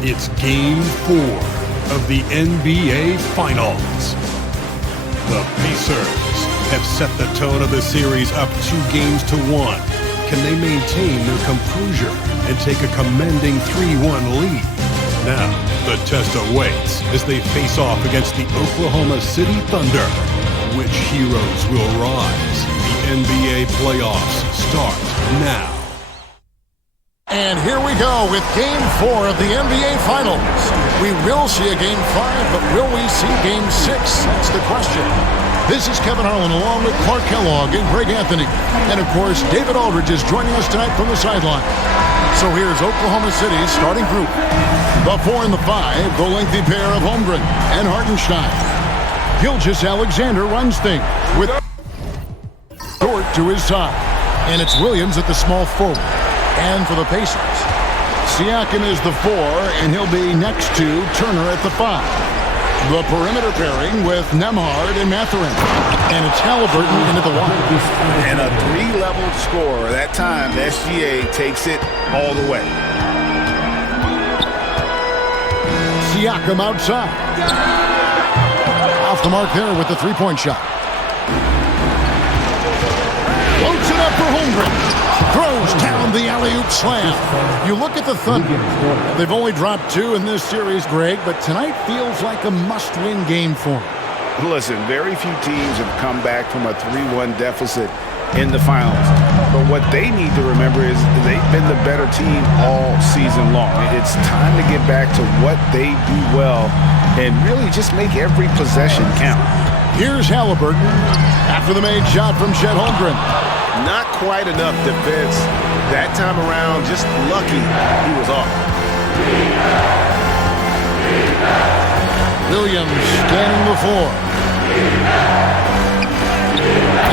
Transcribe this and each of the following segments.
It's Game 4 of the NBA Finals. The Pacers have set the tone of the series up 2-1. Can they maintain their composure and take a commanding 3-1 lead? Now, the test awaits as they face off against the Oklahoma City Thunder. Which heroes will rise? The NBA playoffs start now. And here we go with Game 4 of the NBA Finals. We will see a Game 5, but will we see Game 6? That's the question. This is Kevin Harlan along with Clark Kellogg and Greg Anthony. And, of course, David Aldridge is joining us tonight from the sideline. So here's Oklahoma City's starting group. The 4 and the 5, the lengthy pair of Holmgren and Hartenstein. Gilgeous-Alexander runs things with Dort to his side. And it's Williams at the small forward. And for the Pacers, Siakam is the 4, and he'll be next to Turner at the 5. The perimeter pairing with Nembhard and Mathurin. And it's Halliburton into the 1. And a 3-level scorer. That time, SGA takes it all the way. Siakam outside. Off the mark there with the three-point shot. Floats it up for Holmgren. Throws down the alley-oop slam. You look at the Thunder. They've only dropped 2 in this series, Greg, but tonight feels like a must-win game for them. Listen, very few teams have come back from a 3-1 deficit in the finals. But what they need to remember is they've been the better team all season long. It's time to get back to what they do well and really just make every possession count. Here's Halliburton after the made shot from Chet Holmgren. Not quite enough defense that time around. Just lucky he was off. Williams scanning the floor.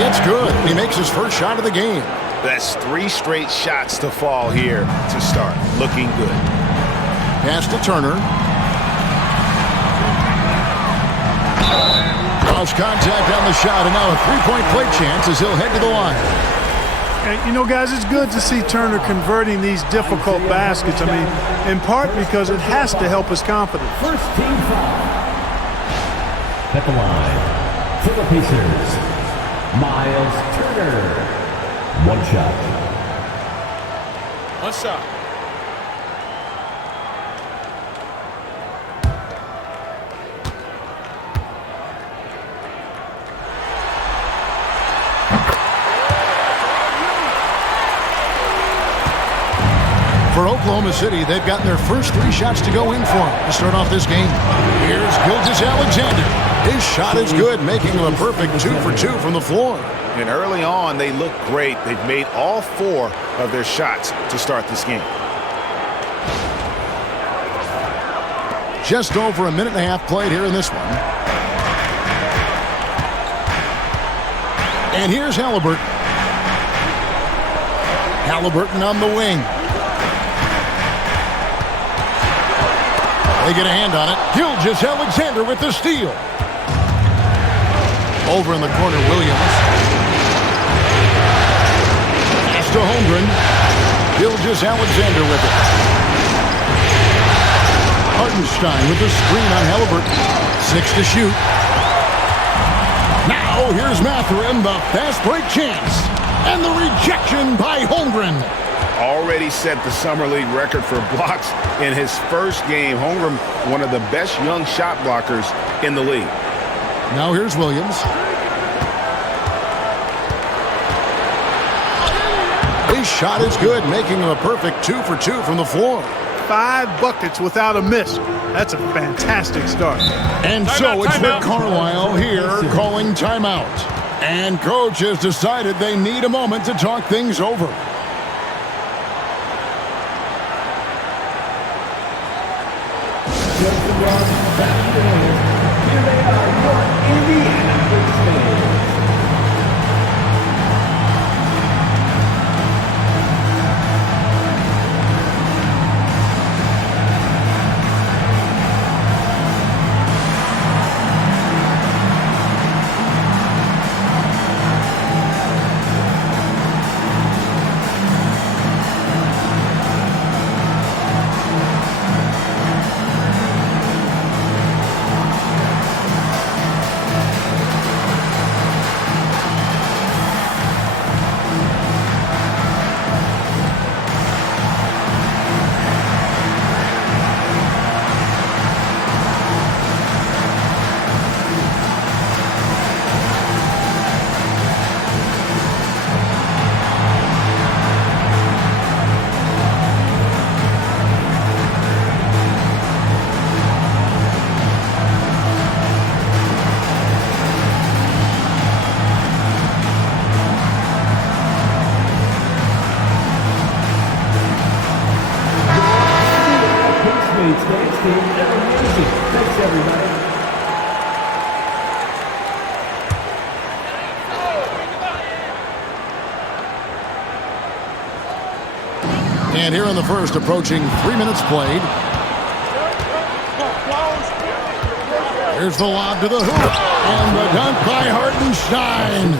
It's good. He makes his first shot of the game. That's 3 straight shots to fall here to start. Looking good. Pass to Turner. Draws contact on the shot, and now a three-point play chance as he'll head to the line. And, you know, guys, it's good to see Turner converting these difficult baskets. I mean, in part because it has to help his confidence. First team foul. At the line for the Pacers, Miles Turner. One shot. One shot. For Oklahoma City, they've gotten their first 3 shots to go in for them to start off this game. Here's Gilgeous-Alexander. His shot is good, making him a perfect 2 for 2 from the floor. And early on, they look great. They've made all 4 of their shots to start this game. Just over a minute and a half played here in this one. And here's Halliburton. Halliburton on the wing. They get a hand on it. Gilgeous-Alexander with the steal. Over in the corner, Williams. Pass to Holmgren. Gilgeous-Alexander with it. Hartenstein with the screen on Halliburton. 6 to shoot. Now here's Mathurin, the fast break chance. And the rejection by Holmgren. Already set the Summer League record for blocks in his first game. Holmgren, one of the best young shot blockers in the league. Now here's Williams. His shot is good, making him a perfect 2 for 2 from the floor. 5 buckets without a miss. That's a fantastic start. And so it's Rick Carlisle here calling timeout. And coach has decided they need a moment to talk things over. Here they are, your Indiana Pacers. Thanks, everybody. And here in the first, approaching 3 minutes played. Here's the lob to the hoop. And the dunk by Hartenstein.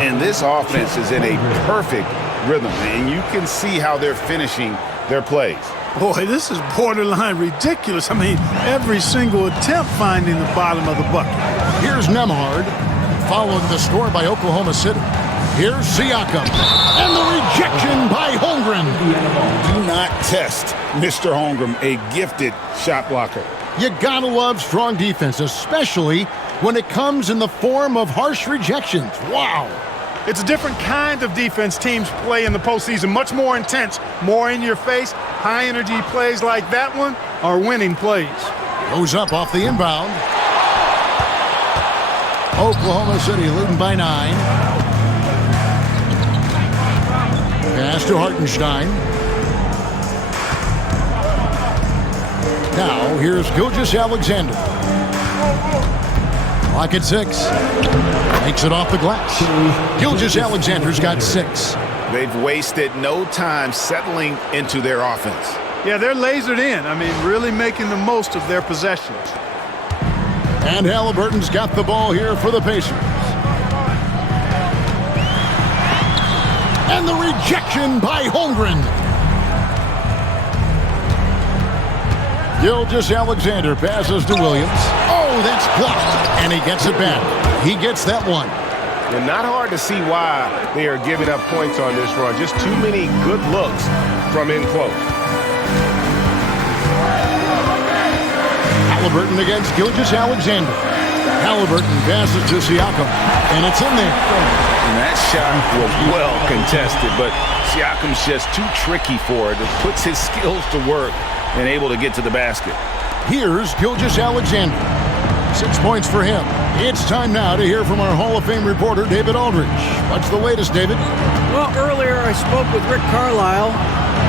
And this offense is in a perfect rhythm. And you can see how they're finishing their plays. Boy, this is borderline ridiculous. I mean, every single attempt finding the bottom of the bucket. Here's Nembhard, following the score by Oklahoma City. Here's Siakam, and the rejection by Holmgren. Do not test Mr. Holmgren, a gifted shot blocker. You gotta love strong defense, especially when it comes in the form of harsh rejections. Wow. It's a different kind of defense teams play in the postseason, much more intense, more in your face. High-energy plays like that one are winning plays. Goes up off the inbound. Oklahoma City leading by 9. Pass to Hartenstein. Now, here's Gilgeous-Alexander. Clock at 6. Makes it off the glass. Gilgeous-Alexander's got 6. They've wasted no time settling into their offense. Yeah, they're lasered in. I mean, really making the most of their possessions. And Halliburton's got the ball here for the Pacers. And the rejection by Holmgren. Gilgeous-Alexander passes to Williams. Oh, that's blocked. And he gets it back. He gets that one. And not hard to see why they are giving up points on this run. Just too many good looks from in close. Halliburton against Gilgeous-Alexander. Halliburton passes to Siakam. And it's in there. And that shot was well contested, but Siakam's just too tricky for it. It puts his skills to work and able to get to the basket. Here's Gilgeous-Alexander. 6 points for him. It's time now to hear from our Hall of Fame reporter, David Aldridge. What's the latest, David? Well, earlier I spoke with Rick Carlisle.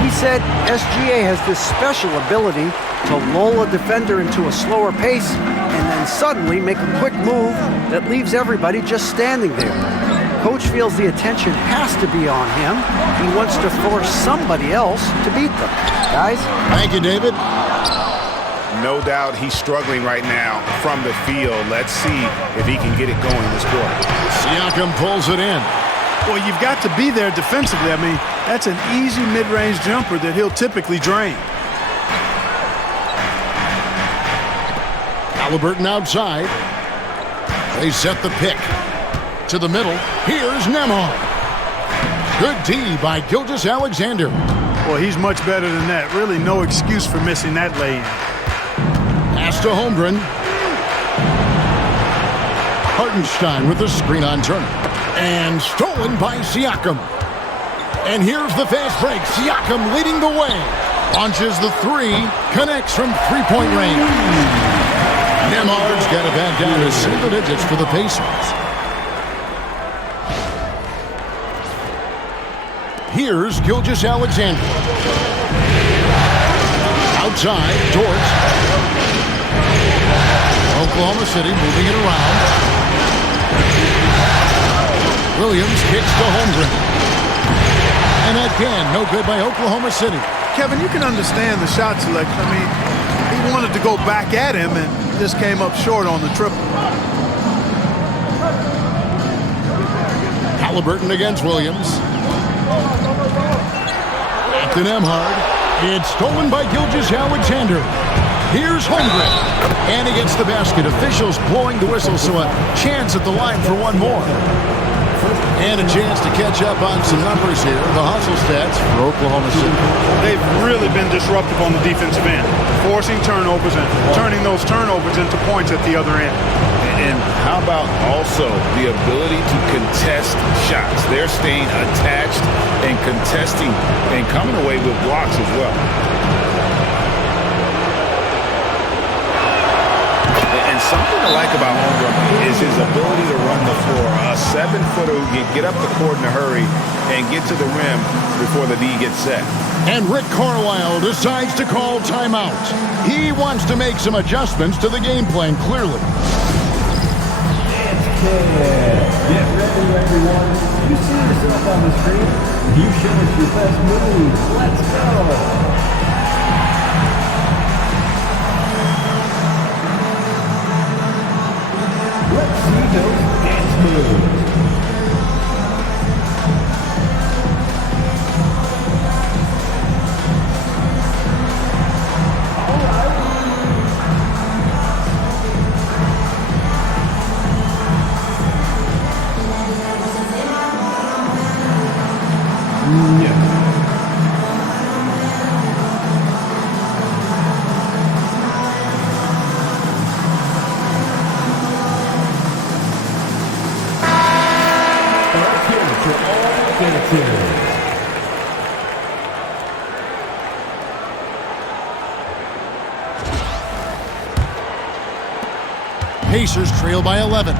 He said SGA has this special ability to lull a defender into a slower pace and then suddenly make a quick move that leaves everybody just standing there. Coach feels the attention has to be on him. He wants to force somebody else to beat them. Guys? Thank you, David. No doubt he's struggling right now from the field. Let's see if he can get it going this quarter. Siakam pulls it in. Well, you've got to be there defensively. I mean, that's an easy mid-range jumper that he'll typically drain. Halliburton outside. They set the pick. To the middle. Here's Nembhard. Good D by Gilgeous-Alexander. Well, he's much better than that. Really no excuse for missing that lay-in. Pass to Holmgren. Hartenstein with the screen on Turner. And stolen by Siakam. And here's the fast break. Siakam leading the way. Launches the 3. Connects from three-point range. Nembhard's got it back down to single digits for the Pacers. Here's Gilgeous-Alexander. Outside, Dort. Oklahoma City moving it around. Williams kicks to Holmgren. And again, no good by Oklahoma City. Kevin, you can understand the shot selection. I mean, he wanted to go back at him and just came up short on the triple. Halliburton against Williams. Back to Nembhard. It's stolen by Gilgeous-Alexander. Here's Holmgren. And he gets the basket. Officials blowing the whistle, so a chance at the line for one more. And a chance to catch up on some numbers here. The hustle stats for Oklahoma City. They've really been disruptive on the defensive end, forcing turnovers and turning those turnovers into points at the other end. And how about also the ability to contest shots? They're staying attached and contesting and coming away with blocks as well. And something thing I like about Holmgren is his ability to run the floor. A 7-footer who can get up the court in a hurry and get to the rim before the D gets set. And Rick Carlisle decides to call timeout. He wants to make some adjustments to the game plan, clearly. Get ready, everyone. You see yourself on the screen. You show us your best moves. Let's go. Let's see those dance moves. Pacers trail by 11.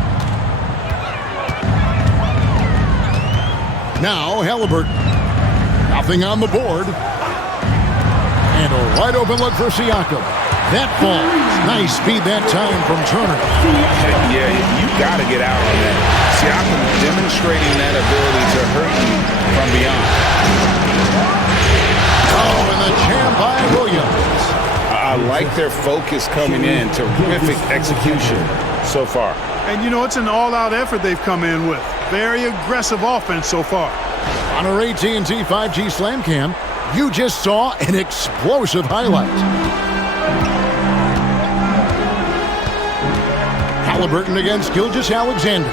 Now Halliburton. Nothing on the board. And a wide open look for Siakam. That falls. Nice speed that time from Turner. Yeah, you got to get out on that. Siakam demonstrating that ability to hurt you from beyond. Oh, and the jam by Williams. I like their focus coming in. Terrific execution so far. And, you know, it's an all-out effort they've come in with. Very aggressive offense so far. On our AT&T 5G Slam Cam, you just saw an explosive highlight. Halliburton against Gilgeous-Alexander.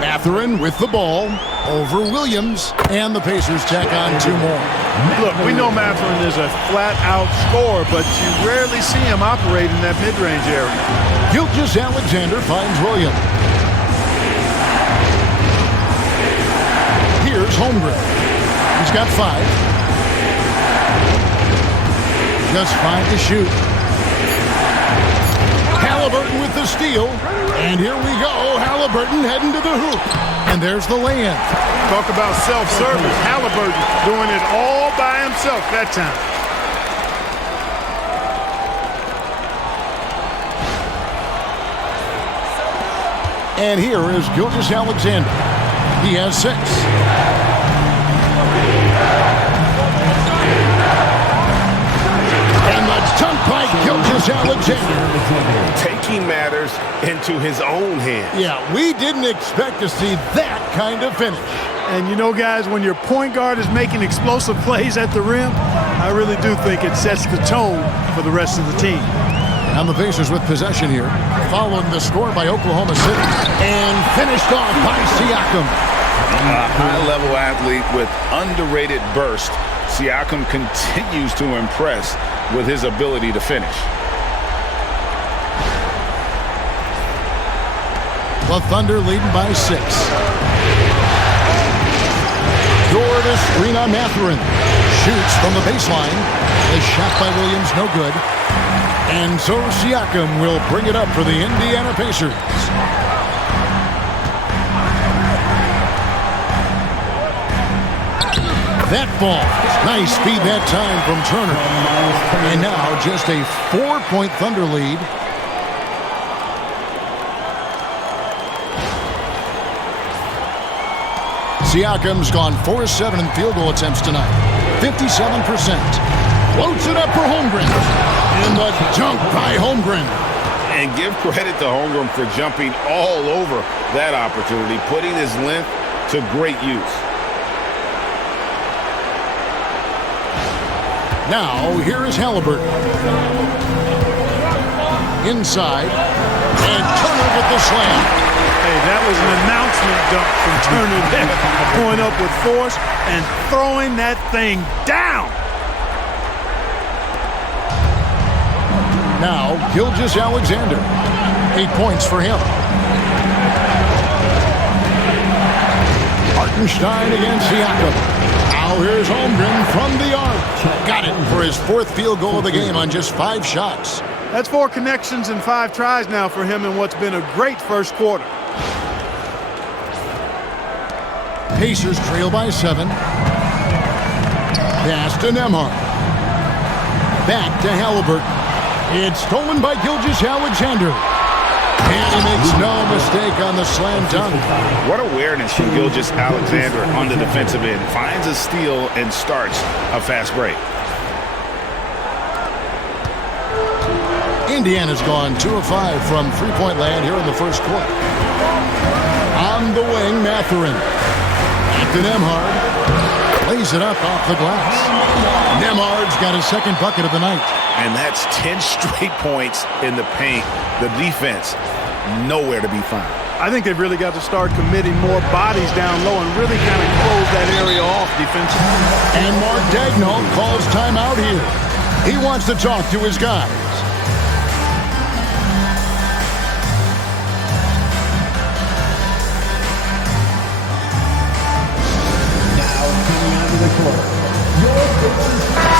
Mathurin with the ball over Williams, and the Pacers tack on 2 more. Look, we know Mathurin is a flat-out scorer, but you rarely see him operate in that mid-range area. Gilgeous-Alexander finds Williams. Here's Holmgren. He's got 5. Just 5 to shoot. Halliburton with the steal. And here we go. Halliburton heading to the hoop. And there's the lay-in. Talk about self-service. Halliburton doing it all by himself that time. And here is Gilgeous-Alexander. He has 6. And the dunk by Gilgeous-Alexander. Taking matters into his own hands. Yeah, we didn't expect to see that kind of finish. And you know, guys, when your point guard is making explosive plays at the rim, I really do think it sets the tone for the rest of the team. And the Pacers with possession here, following the score by Oklahoma City, and finished off by Siakam. A high-level athlete with underrated burst. Siakam continues to impress with his ability to finish. The Thunder leading by 6. Jordan screen on Mathurin. Shoots from the baseline. The shot by Williams, no good. And so Siakam will bring it up for the Indiana Pacers. That ball. Nice speed that time from Turner. And now just a 4-point Thunder lead. Siakam's gone 4-7 in field goal attempts tonight. 57%. Floats it up for Holmgren. And the dunk by Holmgren. And give credit to Holmgren for jumping all over that opportunity, putting his length to great use. Now, here is Halliburton. Inside. And Turner with the slam. Hey, that was an announcement dunk from Turner there. Going up with force and throwing that thing down. Now, Gilgeous-Alexander. 8 points for him. Hartenstein against Siakam. Now here's Holmgren from the arc. Got it for his 4th field goal of the game on just 5 shots. That's 4 connections and 5 tries now for him in what's been a great first quarter. Pacers trail by 7. Pass to Nembhard. Back to Halliburton. It's stolen by Gilgeous-Alexander. And he makes no mistake on the slam dunk. What awareness from Gilgeous-Alexander on the defensive end. Finds a steal and starts a fast break. Indiana's gone 2 of 5 from three-point land here in the first quarter. On the wing, Mathurin. Back to Nembhard. Lays it up off the glass. Nembhard's got his 2nd bucket of the night. And that's 10 straight points in the paint. The defense, nowhere to be found. I think they've really got to start committing more bodies down low and really kind of close that area off defensively. And Mark Daigneault calls timeout here. He wants to talk to his guys.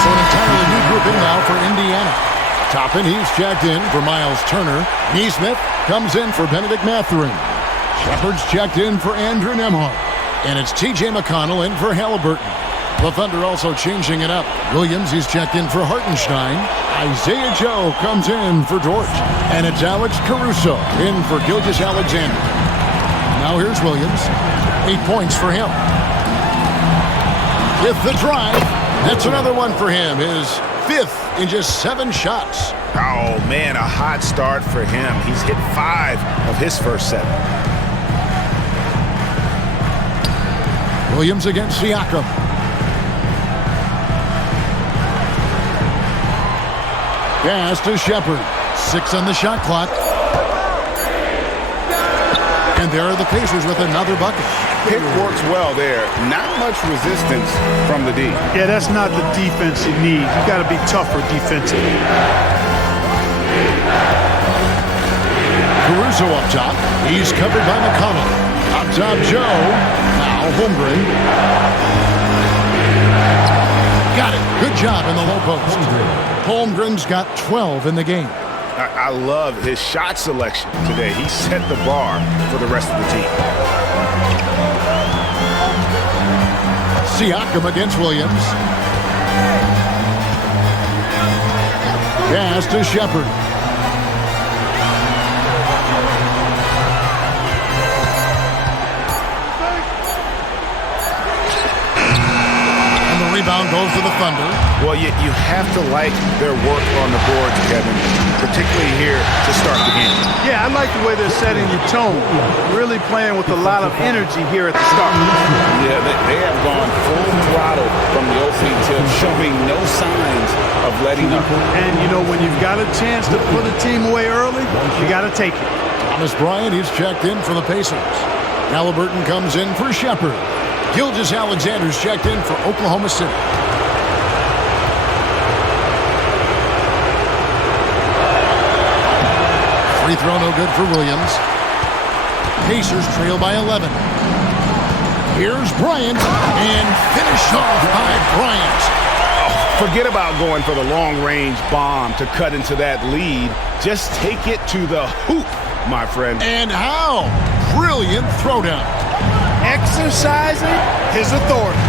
So an entirely new grouping now for Indiana. Toppin, he's checked in for Miles Turner. Neesmith comes in for Benedict Mathurin. Shepard's checked in for Andrew Nembhard. And it's T.J. McConnell in for Halliburton. The Thunder also changing it up. Williams, he's checked in for Hartenstein. Isaiah Joe comes in for Dort. And it's Alex Caruso in for Gilgeous-Alexander. Now here's Williams. 8 points for him. With the drive, that's another one for him. His 5th in just 7 shots. Oh, man, a hot start for him. He's hit 5 of his first 7. Williams against Siakam. Pass to Shepard. 6 on the shot clock. And there are the Pacers with another bucket. Pick works well there. Not much resistance from the D. Yeah, that's not the defense you need. You got to be tougher defensively. Caruso up top. He's covered by McConnell. Up top, Joe. Now Holmgren. Got it. Good job in the low post. Holmgren's got 12 in the game. I love his shot selection today. He set the bar for the rest of the team. Siakam against Williams. Pass to Shepard. And the rebound goes to the Thunder. Well, you have to like their work on the boards, Kevin, particularly here to start the game. Yeah, I like the way they're setting your tone. Really playing with a lot of energy here at the start. Yeah, they have gone full throttle from the opening tip, showing no signs of letting up. And, you know, when you've got a chance to put a team away early, you got to take it. Thomas Bryant, he's checked in for the Pacers. Halliburton comes in for Shepard. Gilgeous-Alexander's checked in for Oklahoma City. Free throw no good for Williams. Pacers trail by 11. Here's Bryant, and finished off by Bryant. Forget about going for the long-range bomb to cut into that lead. Just take it to the hoop, my friend. And how? Brilliant throwdown. Exercising his authority.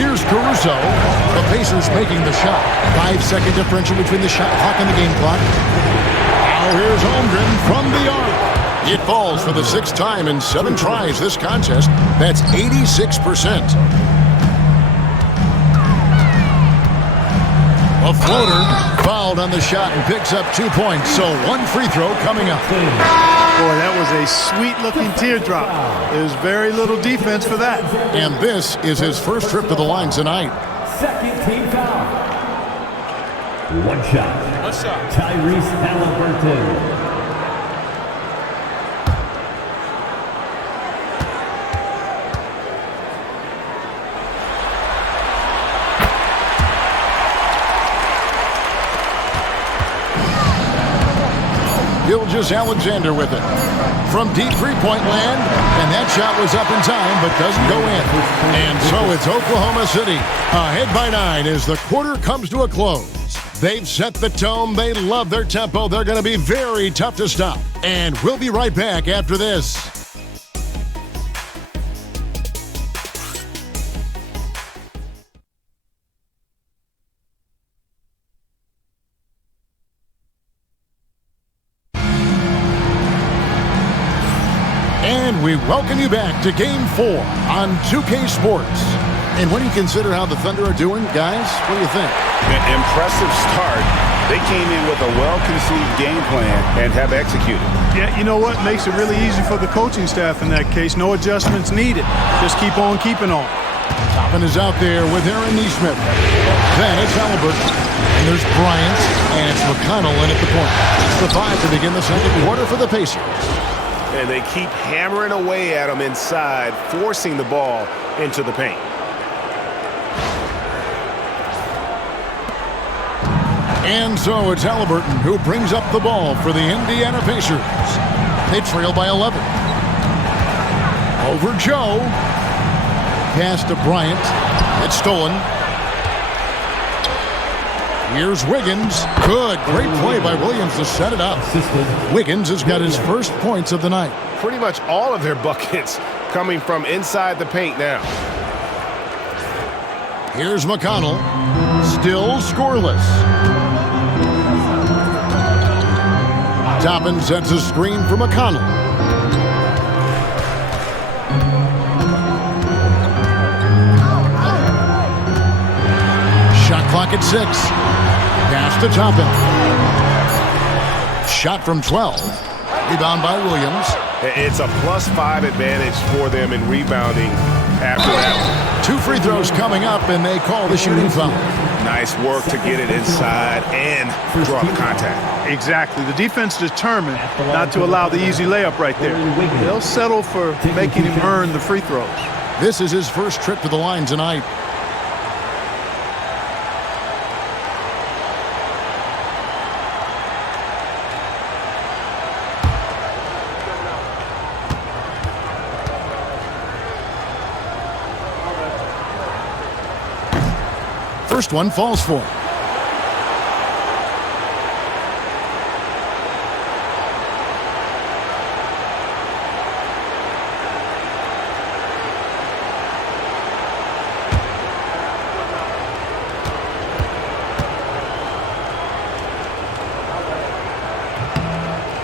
Here's Caruso. The Pacers making the shot. 5-second differential between the shot clock and the game clock. Now here's Holmgren from the arc. It falls for the 6th time in 7 tries this contest. That's 86%. A floater fouled on the shot and picks up 2 points. So 1 free throw coming up. Boy, that was a sweet-looking teardrop. There's very little defense for that. And this is his first trip to the line tonight. 2nd team foul. 1 shot. Tyrese Halliburton. Gilgeous-Alexander with it. from deep three-point land, and that shot was up in time but doesn't go in. And so it's Oklahoma City ahead by 9 as the quarter comes to a close. They've set the tone. They love their tempo. They're going to be very tough to stop. And we'll be right back after this. And we welcome you back to Game 4 on 2K Sports. And when you consider how the Thunder are doing, guys, what do you think? An impressive start. They came in with a well-conceived game plan and have executed. Yeah, you know what? Makes it really easy for the coaching staff in that case. No adjustments needed. Just keep on keeping on. Toppin is out there with Aaron Neesmith. Then it's Halliburton. And there's Bryant. And it's McConnell in at the point. It's the 5 to begin the second quarter for the Pacers. And they keep hammering away at them inside, forcing the ball into the paint. And so it's Halliburton who brings up the ball for the Indiana Pacers. They trail by 11. Over Joe. Pass to Bryant. It's stolen. Here's Wiggins. Good. Great play by Williams to set it up. Wiggins has got his first points of the night. Pretty much all of their buckets coming from inside the paint now. Here's McConnell. Still scoreless. Toppin sets a screen for McConnell. Shot clock at 6. Pass to Toppin. Shot from 12. Rebound by Williams. It's a +5 advantage for them in rebounding after that. 2 free throws coming up, and they call the shooting foul. Nice work to get it inside and draw the contact. Exactly. The defense determined not to allow the easy layup right there. They'll settle for making him earn the free throws. This is his first trip to the line tonight. First one falls for him.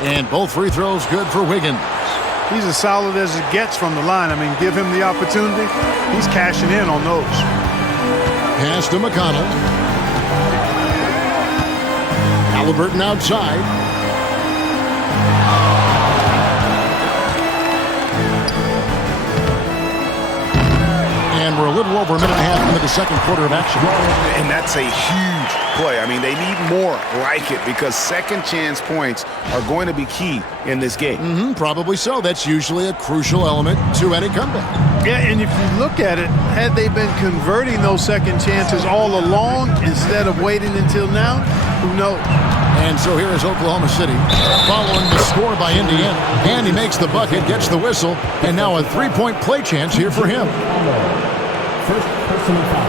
And both free throws good for Wiggins. He's as solid as it gets from the line. I mean, give him the opportunity. He's cashing in on those. Pass to McConnell. Halliburton outside. And we're a little over a minute and a half into the second quarter of action. And that's a huge play. I mean, they need more like it because second chance points are going to be key in this game. Probably so. That's usually a crucial element to any comeback. Yeah, and if you look at it, had they been converting those second chances all along instead of waiting until now, who knows? And so here is Oklahoma City following the score by Indiana. And he makes the bucket, gets the whistle, and now a three-point play chance here for him.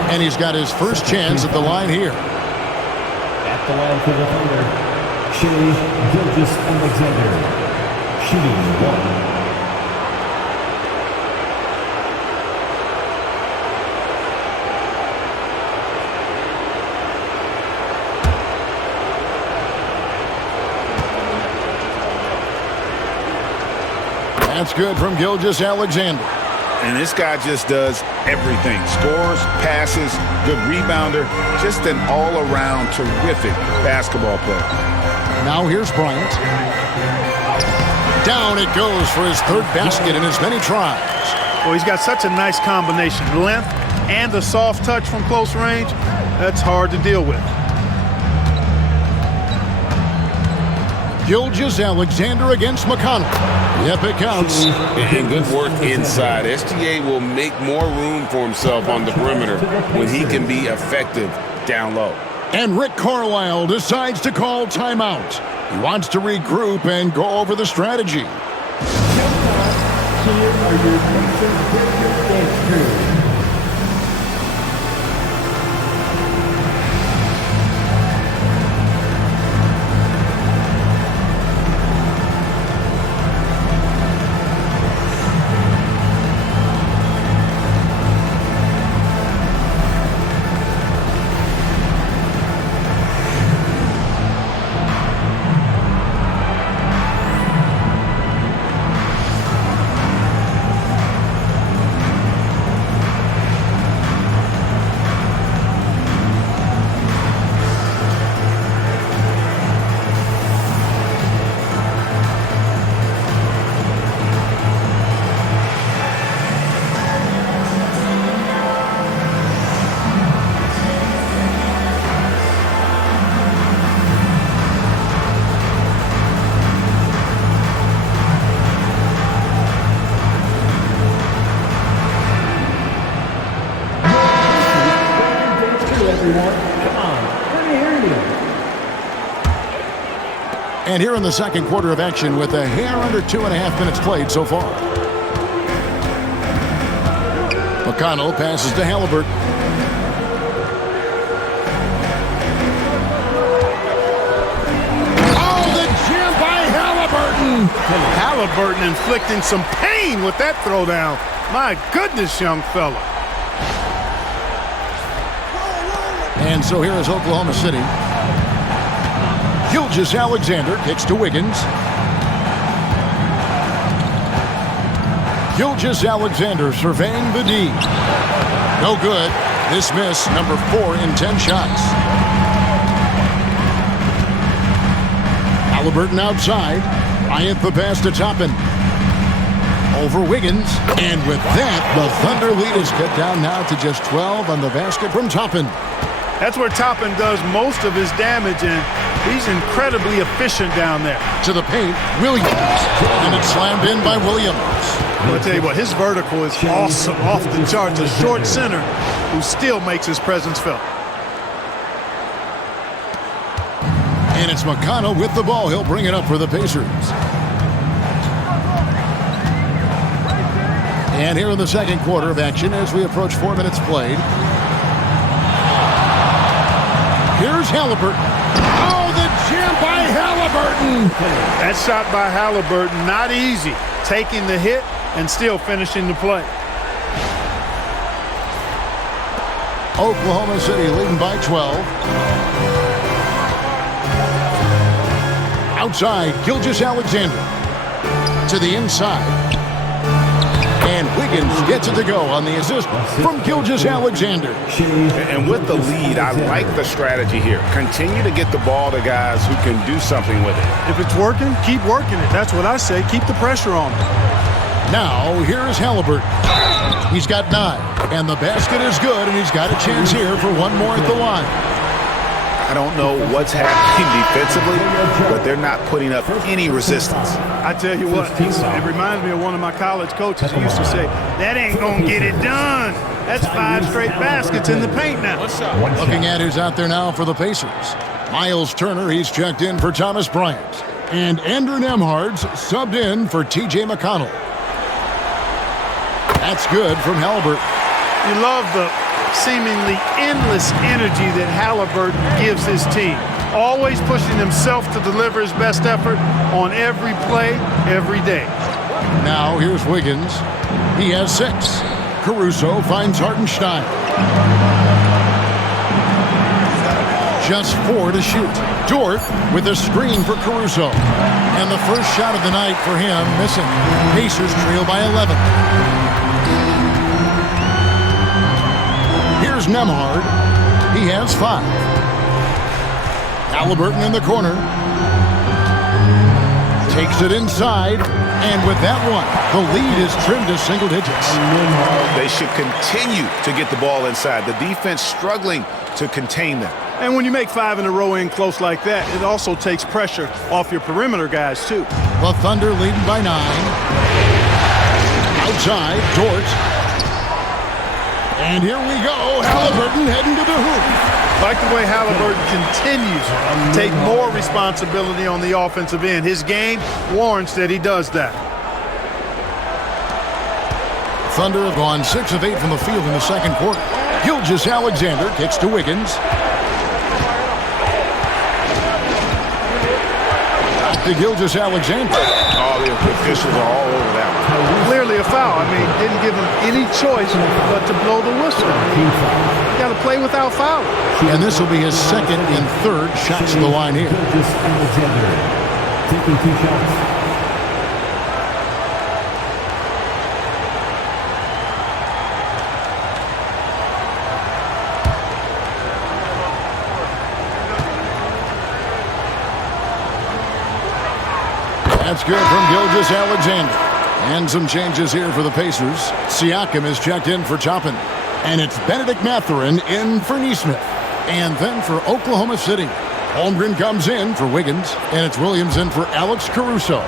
And he's got his first chance at the line here. At the line for the Thunder, Gilgeous-Alexander, shooting 1. That's good from Gilgeous-Alexander. And this guy just does everything. Scores, passes, good rebounder. Just an all-around terrific basketball player. Now here's Bryant. Down it goes for his third basket in as many tries. Well, he's got such a nice combination. Length and a soft touch from close range. That's hard to deal with. Gilgeous-Alexander against McConnell. Yep, it counts. And good work inside. SGA will make more room for himself on the perimeter when he can be effective down low. And Rick Carlisle decides to call timeout. He wants to regroup and go over the strategy. Here are your Pacers character dance crew. And here in the second quarter of action with a hair under 2.5 minutes played so far. McConnell passes to Halliburton. Oh, the jam by Halliburton! Halliburton inflicting some pain with that throwdown. My goodness, young fella. And so here is Oklahoma City. Gilgeous-Alexander kicks to Wiggins. Gilgeous-Alexander surveying the D. No good. This miss, number 4 in 10 shots. Halliburton outside. Bryant the pass to Toppin. Over Wiggins. And with that, the Thunder lead is cut down now to just 12 on the basket from Toppin. That's where Toppin does most of his damage, and he's incredibly efficient down there. To the paint, Williams. And it's slammed in by Williams. I'll tell you what, his vertical is awesome, off the charts. A short center who still makes his presence felt. And it's McConnell with the ball. He'll bring it up for the Pacers. And here in the second quarter of action as we approach 4 minutes played. Here's Halliburton. Oh, the jam by Halliburton! That shot by Halliburton, not easy. Taking the hit and still finishing the play. Oklahoma City leading by 12. Outside, Gilgeous-Alexander. To the inside. And Wiggins gets it to go on the assist from Gilgeous-Alexander. And with the lead, I like the strategy here. Continue to get the ball to guys who can do something with it. If it's working, keep working it. That's what I say. Keep the pressure on him. Now, here is Halliburton. He's got 9. And the basket is good, and he's got a chance here for one more at the line. I don't know what's happening defensively, but they're not putting up any resistance. I tell you what, it reminds me of one of my college coaches who used to say, that ain't going to get it done. That's 5 straight baskets in the paint now. Looking at who's out there now for the Pacers. Miles Turner, he's checked in for Thomas Bryant. And Andrew Nembhard's subbed in for T.J. McConnell. That's good from Halliburton. You love the seemingly endless energy that Halliburton gives his team. Always pushing himself to deliver his best effort on every play, every day. Now here's Wiggins. He has 6. Caruso finds Hartenstein. Just 4 to shoot. Dort with a screen for Caruso. And the first shot of the night for him missing. Pacers trail by 11. Here's Nembhard. He has 5. Halliburton in the corner. Takes it inside. And with that one, the lead is trimmed to single digits. They should continue to get the ball inside. The defense struggling to contain them. And when you make 5 in a row in close like that, it also takes pressure off your perimeter guys, too. The Thunder leading by 9. Outside, Dort. And here we go. Halliburton heading to the hoop. Like the way Halliburton continues to take more responsibility on the offensive end. His game warrants that he does that. Thunder have gone 6 of 8 from the field in the second quarter. Gilgeous-Alexander kicks to Wiggins. Back to Gilgeous-Alexander. Oh, the officials are all over that one. Clearly a foul. I mean, didn't give him any choice but to blow the whistle. You got to play without fouling. And this will be his second and third shots to the line here. Gilgeous-Alexander taking 2 shots. That's good from Gilgeous-Alexander. And some changes here for the Pacers. Siakam is checked in for Toppin. And it's Benedict Mathurin in for Nesmith. And then for Oklahoma City, Holmgren comes in for Wiggins. And it's Williams in for Alex Caruso.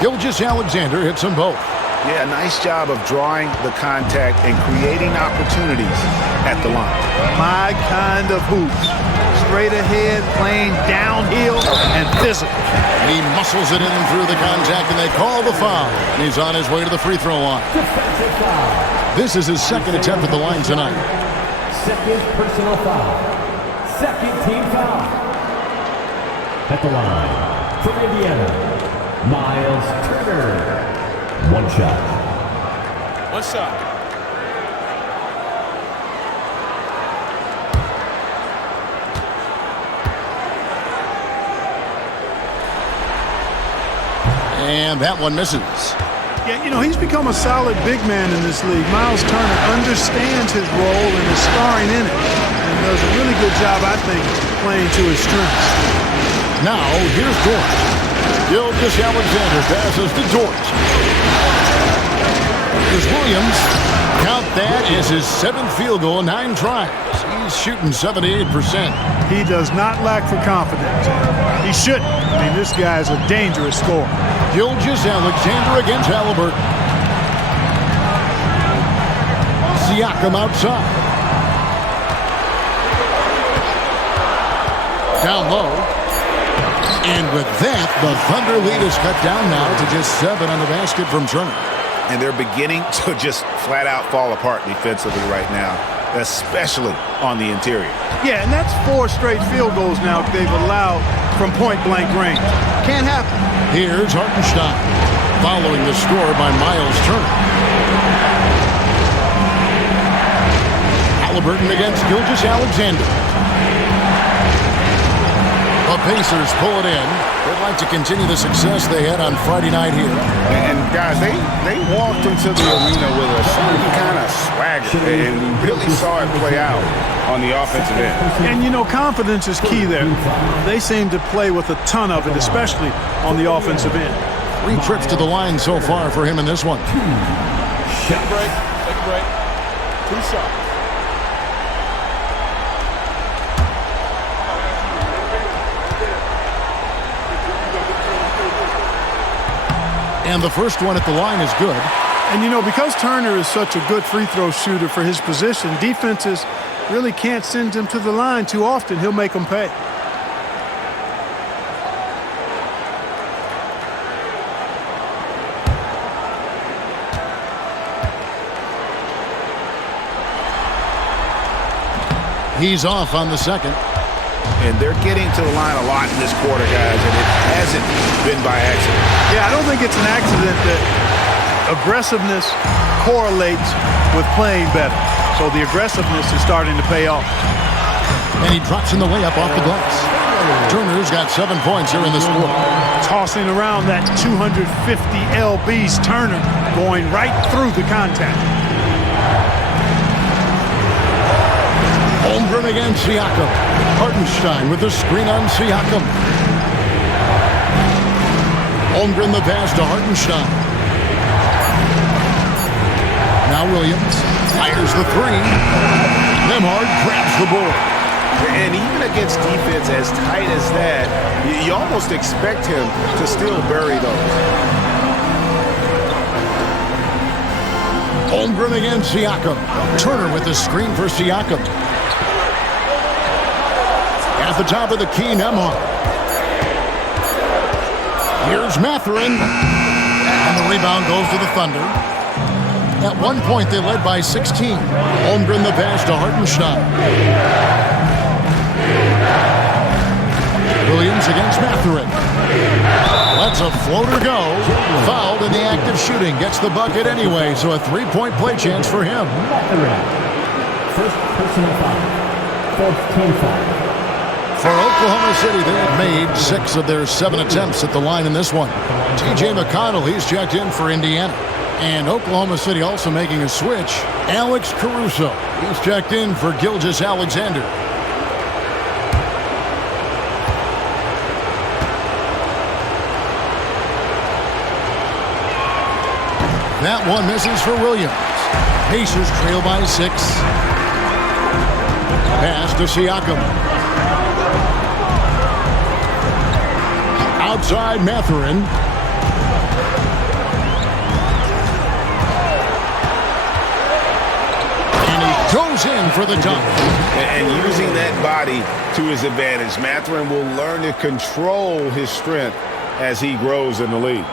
Gilgeous-Alexander hits them both. Yeah, nice job of drawing the contact and creating opportunities at the line. My kind of hoops. Straight ahead, playing downhill and physical. He muscles it in through the contact, and they call the foul. He's on his way to the free throw line. Defensive foul. This is his second attempt at the line tonight. Second personal foul. Second team foul. At the line, for Indiana, Miles Turner. 1 shot. 1 shot. And that one misses. Yeah, you know, he's become a solid big man in this league. Miles Turner understands his role and is starring in it. And does a really good job, I think, playing to his strengths. Now, here's Dort. Gilgeous-Alexander passes to Dort. Here's Williams. Count that as his 7th field goal, 9 tries. He's shooting 78%. He does not lack for confidence. He shouldn't. I mean, this guy is a dangerous scorer. Gilgeous-Alexander against Halliburton. Siakam outside. Down low. And with that, the Thunder lead is cut down now to just 7 on the basket from Turner. And they're beginning to just flat out fall apart defensively right now, especially on the interior. Yeah, and that's 4 straight field goals now they've allowed from point-blank range. Can't happen. Here's Hartenstein, following the score by Miles Turner. Halliburton against Gilgeous-Alexander. The Pacers pull it in. They'd like to continue the success they had on Friday night here. And guys, they walked into the arena with a certain kind of swagger, and we really saw it play out on the offensive end. And, you know, confidence is key there. They seem to play with a ton of it, especially on the offensive end. 3 trips to the line so far for him in this one. Take a break. Take a break. 2 shots. And the first one at the line is good. And, you know, because Turner is such a good free throw shooter for his position, defenses really can't send him to the line too often. He'll make them pay. He's off on the second. And they're getting to the line a lot in this quarter, guys, and it hasn't been by accident. Yeah, I don't think it's an accident that aggressiveness correlates with playing better. So the aggressiveness is starting to pay off. And he drops in the layup off the glass. Turner's got 7 points here in this quarter. Tossing around that 250 lbs, Turner going right through the contact. Holmgren against Siakam. Hartenstein with the screen on Siakam. Holmgren the pass to Hartenstein. Now Williams fires the 3. Nembhard grabs the board. And even against defense as tight as that, you almost expect him to still bury those. Holmgren against Siakam. Turner with the screen for Siakam. At the top of the key, Nembhard. Here's Mathurin. And the rebound goes to the Thunder. At one point, they led by 16. Holmgren the pass to Hartenstein. Williams against Mathurin. Lets a floater go. Fouled in the act of shooting. Gets the bucket anyway, so a three-point play chance for him. Mathurin. First personal foul. Fourth team foul. For Oklahoma City, they have made 6 of their 7 attempts at the line in this one. T.J. McConnell, he's checked in for Indiana. And Oklahoma City also making a switch. Alex Caruso, he's checked in for Gilgeous-Alexander. That one misses for Williams. Pacers trail by 6. Pass to Siakam. Outside Mathurin. And he goes in for the dunk. And using that body to his advantage, Mathurin will learn to control his strength as he grows in the league.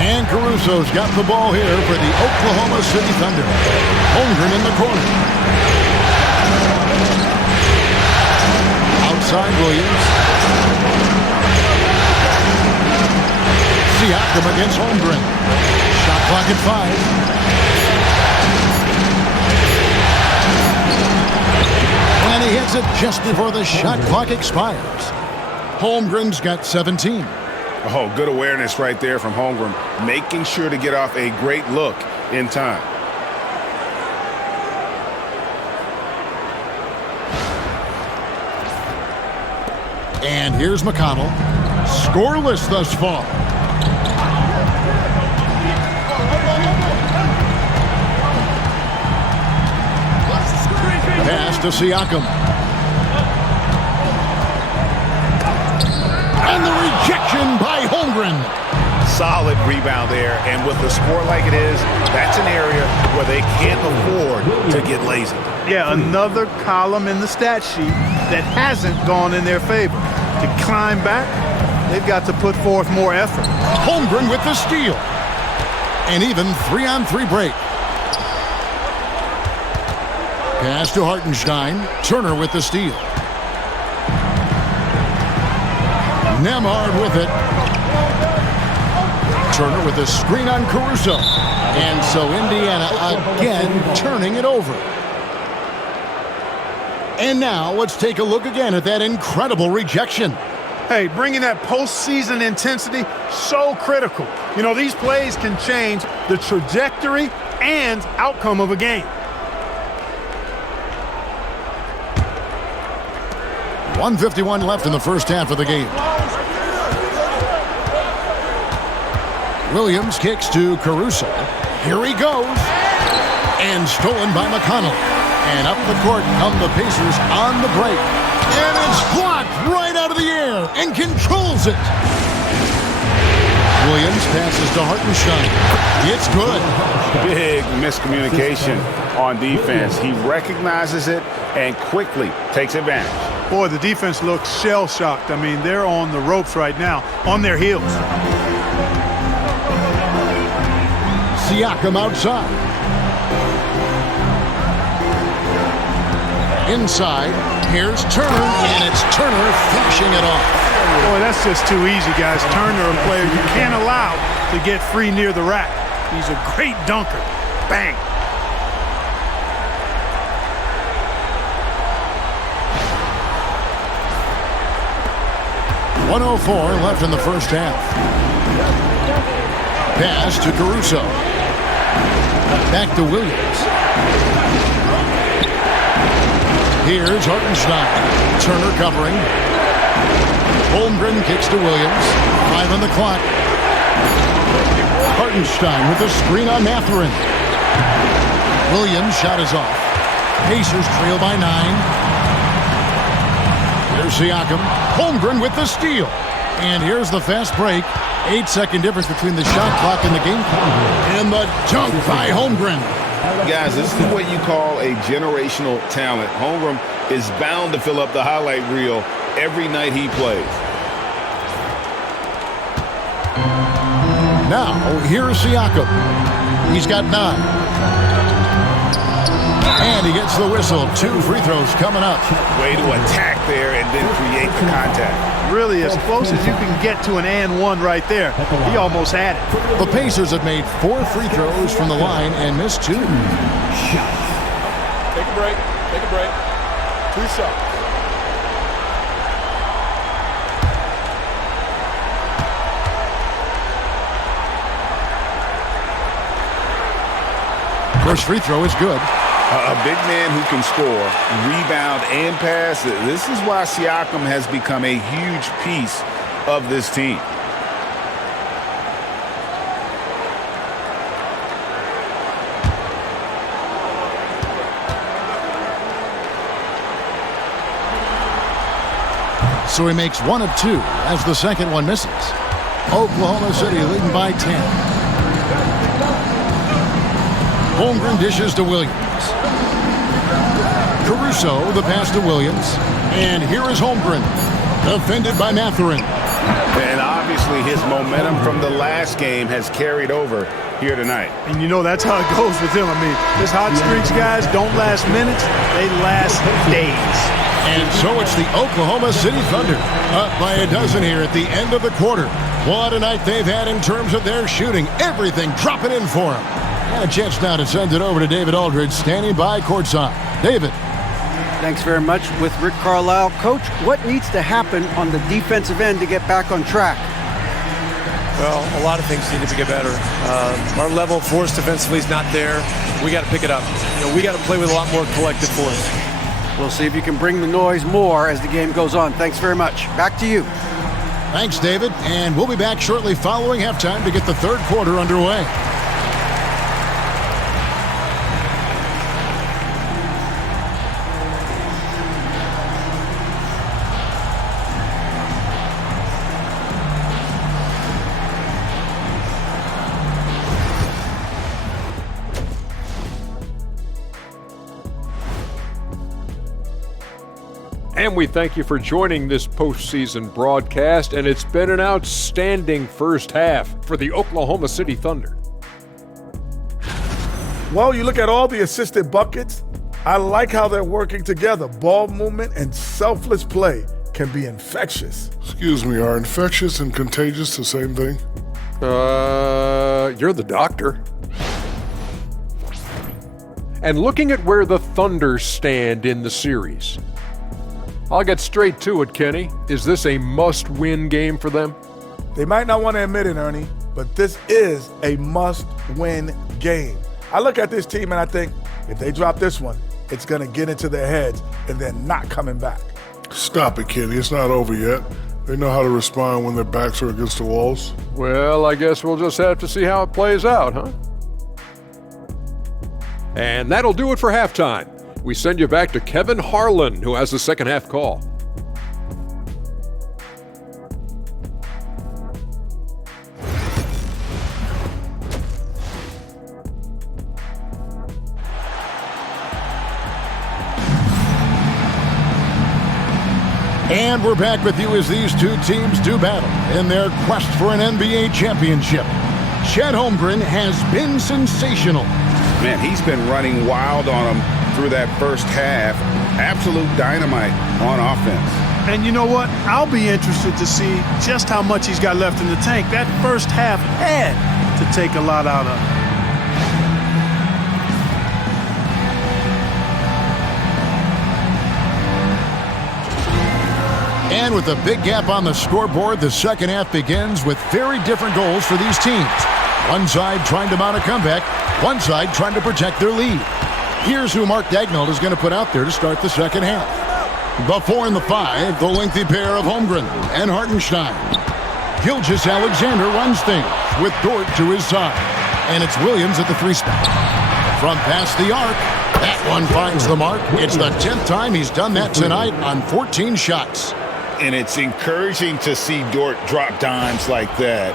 And Caruso's got the ball here for the Oklahoma City Thunder. Holmgren in the corner. Outside Williams. Siakam against Holmgren. Shot clock at 5. And he hits it just before the shot clock expires. Holmgren's got 17. Oh, good awareness right there from Holmgren, making sure to get off a great look in time. And here's McConnell. Scoreless thus far. Pass to Siakam. And the rejection by Holmgren. Solid rebound there, and with the score like it is, that's an area where they can't afford to get lazy. Yeah, another column in the stat sheet that hasn't gone in their favor. To climb back, they've got to put forth more effort. Holmgren with the steal. And even 3-on-3 break. Pass to Hartenstein. Turner with the steal. Nemhard with it. Turner with a screen on Caruso. And so Indiana again turning it over. And now let's take a look again at that incredible rejection. Hey, bringing that postseason intensity, so critical. You know, these plays can change the trajectory and outcome of a game. .151 left in the first half of the game. Williams kicks to Caruso. Here he goes. And stolen by McConnell. And up the court come the Pacers on the break. And it's blocked right out of the air and controls it. Williams passes to Hartenstein. It's good. Big miscommunication on defense. He recognizes it and quickly takes advantage. Boy, the defense looks shell-shocked. I mean, they're on the ropes right now, on their heels. Siakam outside. Inside, here's Turner, and it's Turner finishing it off. Boy, that's just too easy, guys. Turner, a player you can't allow to get free near the rack. He's a great dunker. Bang. .104 left in the first half. Pass to Caruso. Back to Williams. Here's Hartenstein. Turner covering. Holmgren kicks to Williams. 5 on the clock. Hartenstein with the screen on Mathurin. Williams' shot is off. Pacers trail by 9. Here's Siakam. Holmgren with the steal. And here's the fast break. 8-second difference between the shot clock and the game clock. And the dunk by Holmgren. Guys, this is what you call a generational talent. Holmgren is bound to fill up the highlight reel every night he plays. Now, here's Siakam. He's got 9. And he gets the whistle. 2 free throws coming up. Way to attack there and then create the contact. Really as close as you can get to an and one right there. He almost had it. The Pacers have made 4 free throws from the line and missed 2. Take a break. Take a break. 2 shots. First free throw is good. A big man who can score, rebound, and pass. This is why Siakam has become a huge piece of this team. So he makes 1 of 2 as the second one misses. Oklahoma City leading by 10. Holmgren dishes to Williams. Caruso, the pass to Williams. And here is Holmgren, defended by Mathurin. And obviously his momentum from the last game has carried over here tonight. And you know that's how it goes with him. I mean, his hot streaks, guys, don't last minutes. They last days. And so it's the Oklahoma City Thunder up by a dozen here at the end of the quarter. What a night they've had in terms of their shooting. Everything dropping in for them. And a chance now to send it over to David Aldridge, standing by courtside. David. Thanks very much. With Rick Carlisle. Coach, what needs to happen on the defensive end to get back on track? Well, a lot of things need to get better. Our level of force defensively is not there. We got to pick it up. We got to play with a lot more collective force. We'll see if you can bring the noise more as the game goes on. Thanks very much. Back to you. Thanks, David. And we'll be back shortly following halftime to get the third quarter underway. And we thank you for joining this postseason broadcast, and it's been an outstanding first half for the Oklahoma City Thunder. Well, you look at all the assisted buckets, I like how they're working together. Ball movement and selfless play can be infectious. Excuse me, are infectious and contagious the same thing? You're the doctor. And looking at where the Thunder stand in the series, I'll get straight to it, Kenny. Is this a must-win game for them? They might not want to admit it, Ernie, but this is a must-win game. I look at this team and I think, if they drop this one, it's going to get into their heads and they're not coming back. Stop it, Kenny. It's not over yet. They know how to respond when their backs are against the walls. Well, I guess we'll just have to see how it plays out, huh? And that'll do it for halftime. We send you back to Kevin Harlan, who has the second half call. And we're back with you as these two teams do battle in their quest for an NBA championship. Chet Holmgren has been sensational. Man, he's been running wild on him through that first half. Absolute dynamite on offense. And you know what? I'll be interested to see just how much he's got left in the tank. That first half had to take a lot out of him. And with a big gap on the scoreboard, the second half begins with very different goals for these teams. One side trying to mount a comeback, one side trying to protect their lead. Here's who Mark Daigneault is going to put out there to start the second half. The 4 and the 5, the lengthy pair of Holmgren and Hartenstein. Gilgeous-Alexander runs things with Dort to his side. And it's Williams at the 3 spot. From past the arc, that one finds the mark. It's the 10th time he's done that tonight on 14 shots. And it's encouraging to see Dort drop dimes like that,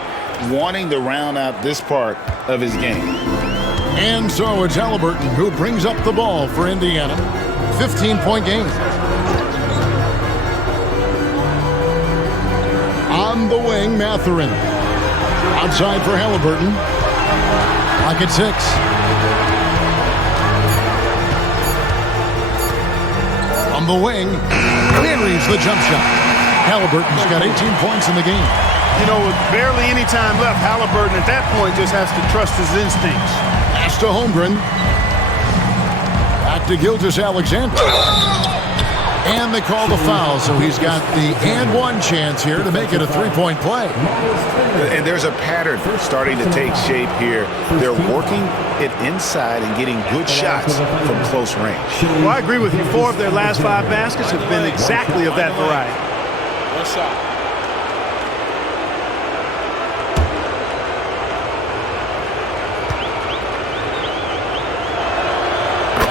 wanting to round out this part of his game. And so it's Halliburton who brings up the ball for Indiana. 15-point game. On the wing, Mathurin. Outside for Halliburton. Clock at 6. On the wing, buries the jump shot. Halliburton's got 18 points in the game. You know, with barely any time left, Halliburton at that point just has to trust his instincts. Pass to Holmgren. Back to Gilgeous-Alexander. And they call the foul, so he's got the and one chance here to make it a three-point play. And there's a pattern starting to take shape here. They're working it inside and getting good shots from close range. Well, I agree with you. 4 of their last 5 baskets have been exactly of that variety. One shot.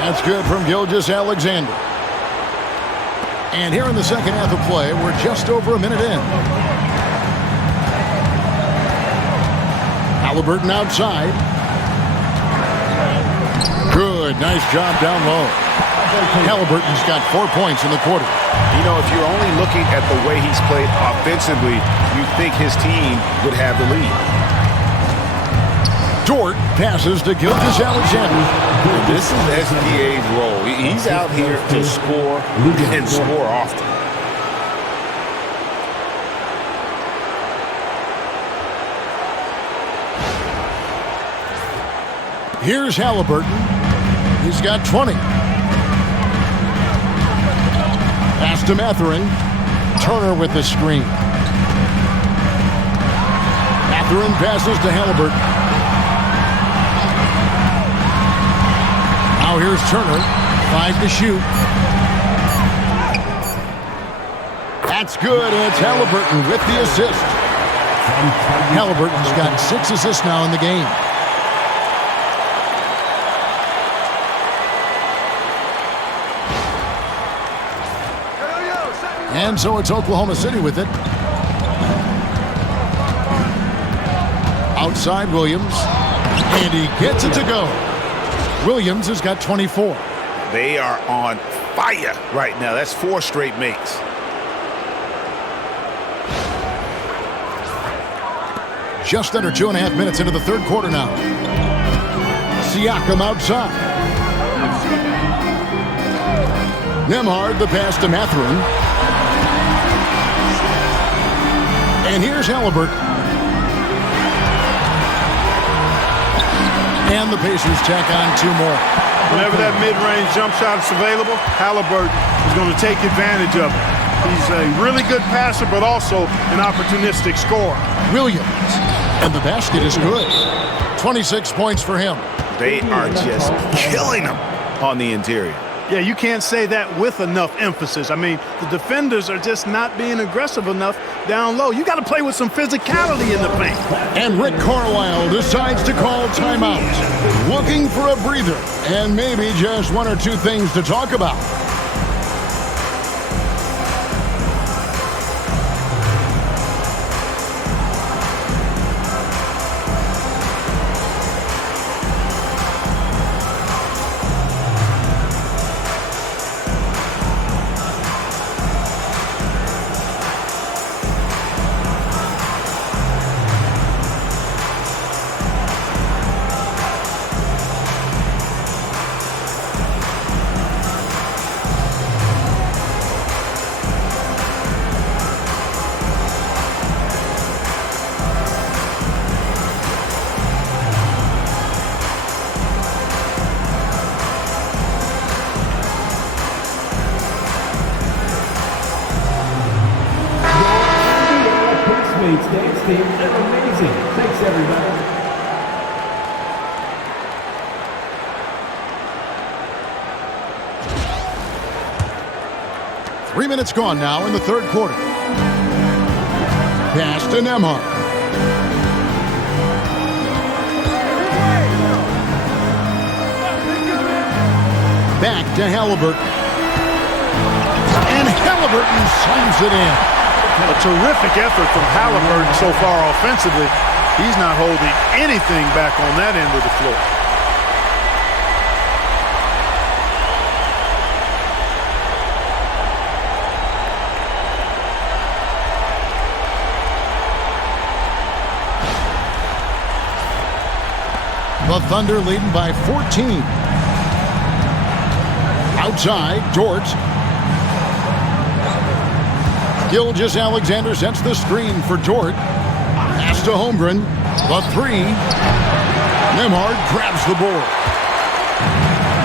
That's good from Gilgeous-Alexander. And here in the second half of play, we're just over a minute in. Halliburton outside. Good, nice job down low. Halliburton's got 4 points in the quarter. You know, if you're only looking at the way he's played offensively, you think his team would have the lead. Dort passes to Gilgeous-Alexander. This is SGA's role. He's out here to score and score often. Here's Halliburton. He's got 20. Pass to Mathurin. Turner with the screen. Mathurin passes to Halliburton. Now here's Turner. 5 to shoot. That's good, and it's Halliburton with the assist. Halliburton's got 6 assists now in the game. And so it's Oklahoma City with it. Outside Williams. And he gets it to go. Williams has got 24. They are on fire right now. That's 4 straight makes. Just under 2.5 minutes into the third quarter now. Siakam outside. Nembhard, the pass to Mathurin. And here's Halliburton. And the Pacers tack on 2 more. Whenever that mid-range jump shot is available, Halliburton is going to take advantage of it. He's a really good passer, but also an opportunistic scorer. Williams. And the basket is good. 26 points for him. They are just killing them on the interior. Yeah, you can't say that with enough emphasis. I mean, the defenders are just not being aggressive enough down low. You got to play with some physicality in the paint. And Rick Carlisle decides to call timeout, looking for a breather and maybe just 1 or 2 things to talk about. Thanks, team. That's amazing. Thanks, everybody. 3 minutes gone now in the third quarter. Pass to Nembhard. Back to Halliburton. And Halliburton slams it in. A terrific effort from Halliburton so far offensively. He's not holding anything back on that end of the floor. The Thunder leading by 14. Outside, Dort. Gilgeous-Alexander sets the screen for Dort. Pass to Holmgren. The three. Nembhard grabs the board.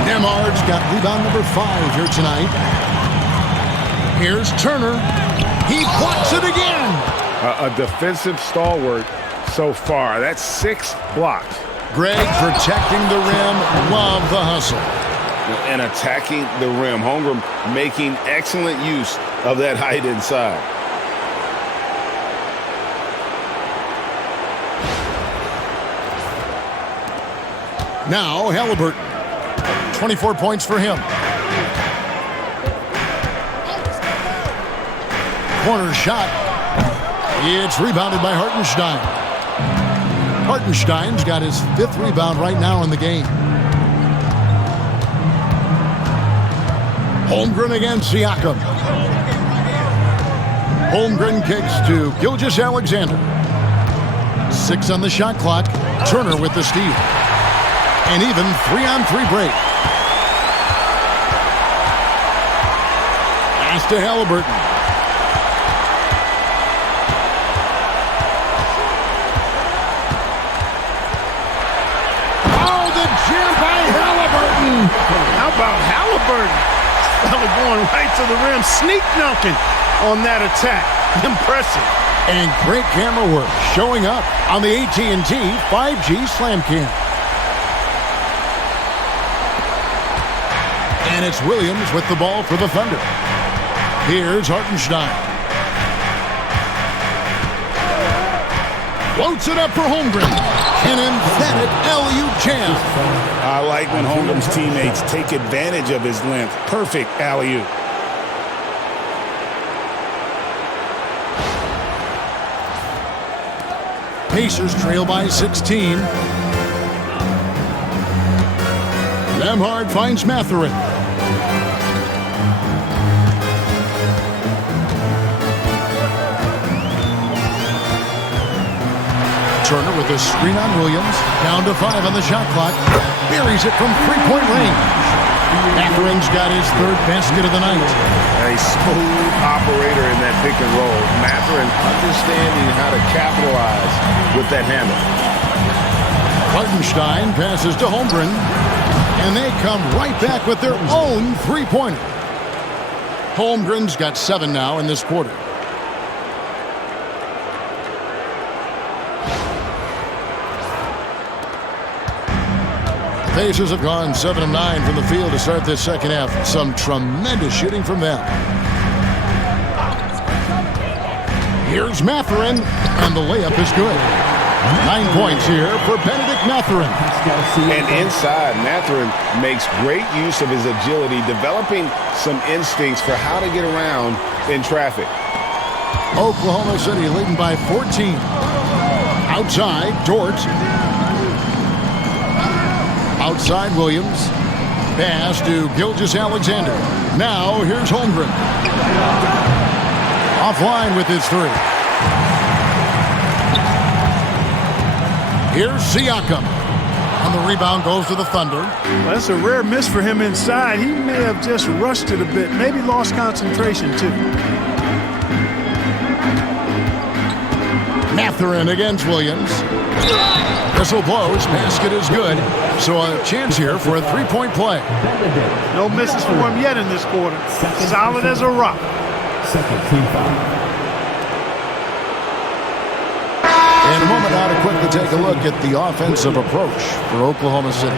Nembhard's got rebound number 5 here tonight. Here's Turner. He blocks it again. A defensive stalwart so far. That's 6 blocks. Greg protecting the rim. Love the hustle. And attacking the rim. Holmgren making excellent use of that height inside. Now Halliburton. 24 points for him. Corner shot. It's rebounded by Hartenstein. Hartenstein's got his 5th rebound right now in the game. Holmgren against Siakam. Holmgren kicks to Gilgeous-Alexander. 6 on the shot clock. Turner with the steal. An even 3-on-3 break. Pass to Halliburton. Oh, the jam by Halliburton. How about Halliburton? Going right to the rim, sneak dunking on that attack. Impressive. And great camera work showing up on the AT&T 5G Slam Cam. And it's Williams with the ball for the Thunder. Here's Hartenstein. Floats it up for Holmgren. An emphatic alley-oop jam. I like when Holmgren's teammates take advantage of his length. Perfect alley-oop. Pacers trail by 16. Nembhard finds Mathurin. Turner with a screen on Williams. Down to 5 on the shot clock. Buries it from 3-point range. Mathurin's got his 3rd basket of the night. A smooth operator in that pick and roll. Mathurin understanding how to capitalize with that handle. Hartenstein passes to Holmgren. And they come right back with their own 3-pointer. Holmgren's got 7 now in this quarter. Pacers have gone 7 of 9 from the field to start this second half. Some tremendous shooting from them. Here's Mathurin, and the layup is good. 9 points here for Benedict Mathurin. And inside, Mathurin makes great use of his agility, developing some instincts for how to get around in traffic. Oklahoma City leading by 14. Outside, Dort. Outside, Williams. Pass to Gilgeous-Alexander. Now, here's Holmgren. Offline with his 3. Here's Siakam. And the rebound goes to the Thunder. Well, that's a rare miss for him inside. He may have just rushed it a bit. Maybe lost concentration, too. Mathurin against Williams. Whistle blows. Basket is good. So a chance here for a 3-point play. No misses for him yet in this quarter. Solid as a rock. Second team foul. In a moment now to quickly take a look at the offensive approach for Oklahoma City.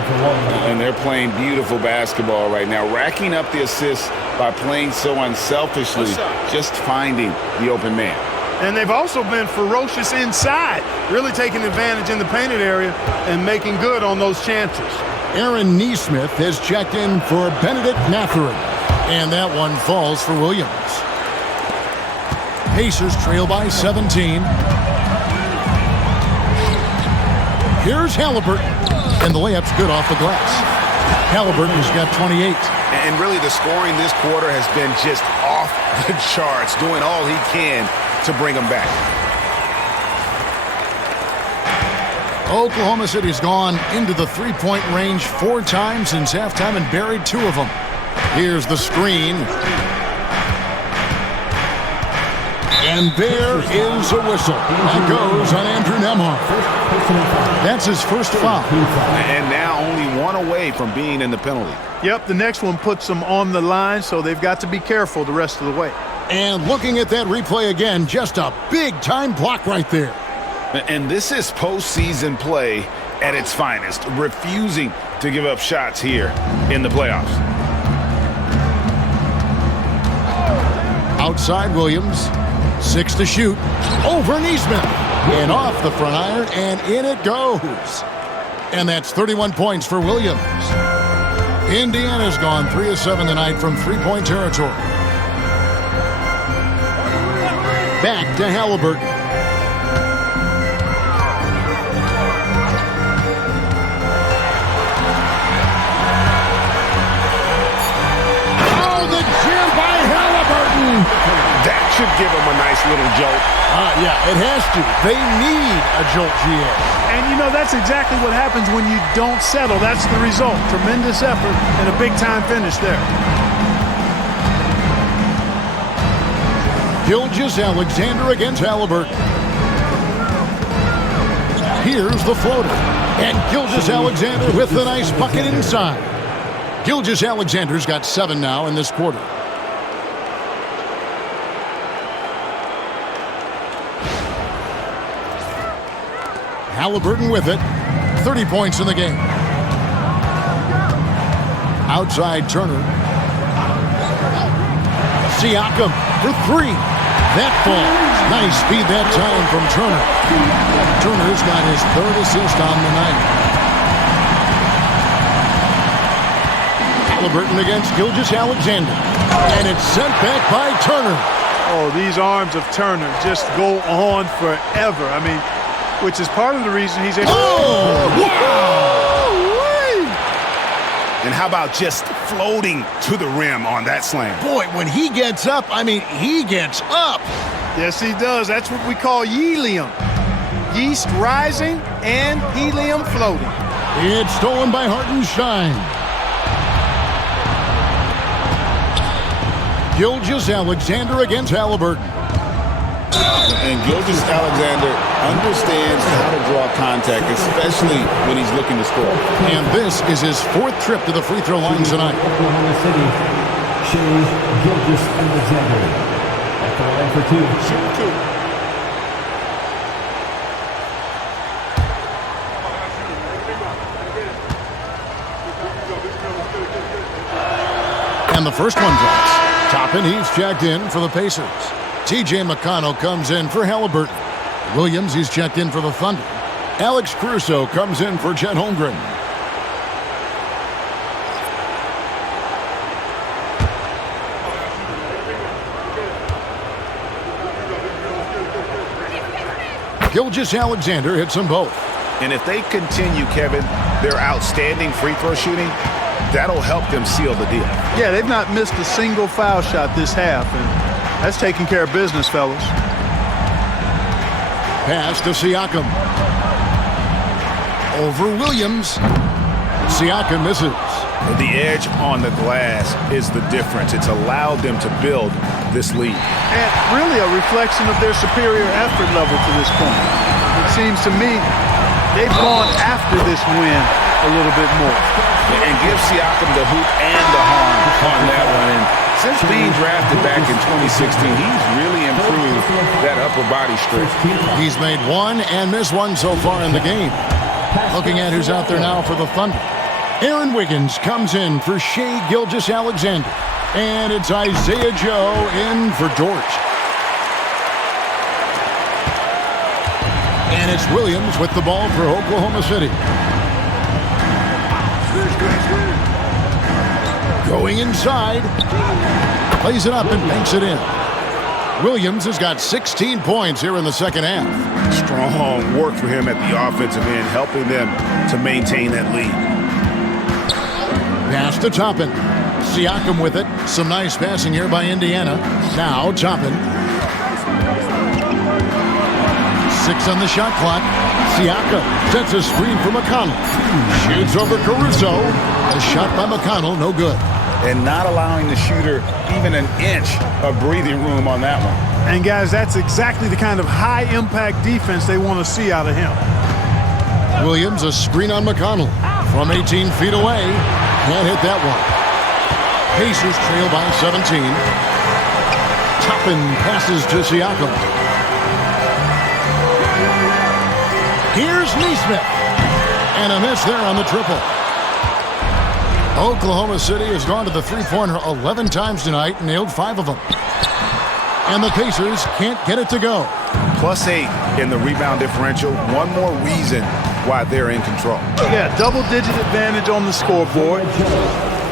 And they're playing beautiful basketball right now, racking up the assists by playing so unselfishly, just finding the open man. And they've also been ferocious inside, really taking advantage in the painted area and making good on those chances. Aaron Nesmith has checked in for Benedict Mathurin, and that one falls for Williams. Pacers trail by 17. Here's Halliburton, and the layup's good off the glass. Halliburton's got 28. And really the scoring this quarter has been just off the charts, doing all he can to bring them back. Oklahoma City's gone into the three-point range 4 times since halftime and buried 2 of them. Here's the screen. And there is a whistle. That goes on Andrew Nembhard. That's his first foul. And now only 1 away from being in the penalty. Yep, the next one puts them on the line, so they've got to be careful the rest of the way. And looking at that replay again, just a big-time block right there. And this is postseason play at its finest, refusing to give up shots here in the playoffs. Outside Williams, 6 to shoot, over Neesmith, and off the front iron, and in it goes. And that's 31 points for Williams. Indiana's gone 3 of 7 tonight from three-point territory. Back to Halliburton. Oh, the jam by Halliburton. That should give him a nice little jolt. Yeah, it has to. They need a jolt, GA. And, you know, that's exactly what happens when you don't settle. That's the result. Tremendous effort and a big-time finish there. Gilgeous-Alexander against Halliburton. Here's the floater. And Gilgeous-Alexander with the nice bucket inside. Gilgeous-Alexander's got 7 now in this quarter. Halliburton with it. 30 points in the game. Outside Turner. Siakam for 3. That falls. Nice speed that time from Turner. Turner's got his 3rd assist on the night. Halliburton against Gilgeous-Alexander. And it's sent back by Turner. Oh, these arms of Turner just go on forever. I mean, which is part of the reason he's able to... Oh, wow! And how about just floating to the rim on that slam? Boy, when he gets up, I mean, he gets up. Yes, he does. That's what we call helium. Yeast rising and helium floating. It's stolen by Hartenstein. Gilgeous-Alexander against Halliburton. And Gilgeous-Alexander understands how to draw contact, especially when he's looking to score. And this is his 4th trip to the free throw line tonight. Oklahoma City, Gilgeous-Alexander. At the line for 2. Shoot 2. And the first one drops. Toppin, he's checked in for the Pacers. T.J. McConnell comes in for Halliburton. Williams, he's checked in for the Thunder. Alex Caruso comes in for Chet Holmgren. Gilgeous-Alexander hits them both. And if they continue, Kevin, their outstanding free throw shooting, that'll help them seal the deal. Yeah, they've not missed a single foul shot this half, and that's taking care of business, fellas. Pass to Siakam. Over Williams. Siakam misses. The edge on the glass is the difference. It's allowed them to build this lead. And really a reflection of their superior effort level to this point. It seems to me they've gone after this win a little bit more. And give Siakam the hoop and the harm on that one. And since being drafted back in 2016, he's really improved that upper body strength. He's made 1 and missed 1 so far in the game. Looking at who's out there now for the Thunder. Aaron Wiggins comes in for Shai Gilgeous-Alexander. And it's Isaiah Joe in for Dort. And it's Williams with the ball for Oklahoma City. Going inside. Plays it up and banks it in. Williams has got 16 points here in the second half. Strong work for him at the offensive end, helping them to maintain that lead. Pass to Toppin. Siakam with it. Some nice passing here by Indiana. Now Toppin. 6 on the shot clock. Siakam sets a screen for McConnell. Shoots over Caruso. A shot by McConnell, no good. And not allowing the shooter even an inch of breathing room on that one. And, guys, that's exactly the kind of high-impact defense they want to see out of him. Williams, a screen on McConnell. From 18 feet away. Can't hit that one. Pacers trail by 17. Toppin passes to Siakam. Here's Neesmith. And a miss there on the triple. Oklahoma City has gone to the three-pointer 11 times tonight and nailed 5 of them. And the Pacers can't get it to go. +8 in the rebound differential. One more reason why they're in control. Yeah, double-digit advantage on the scoreboard.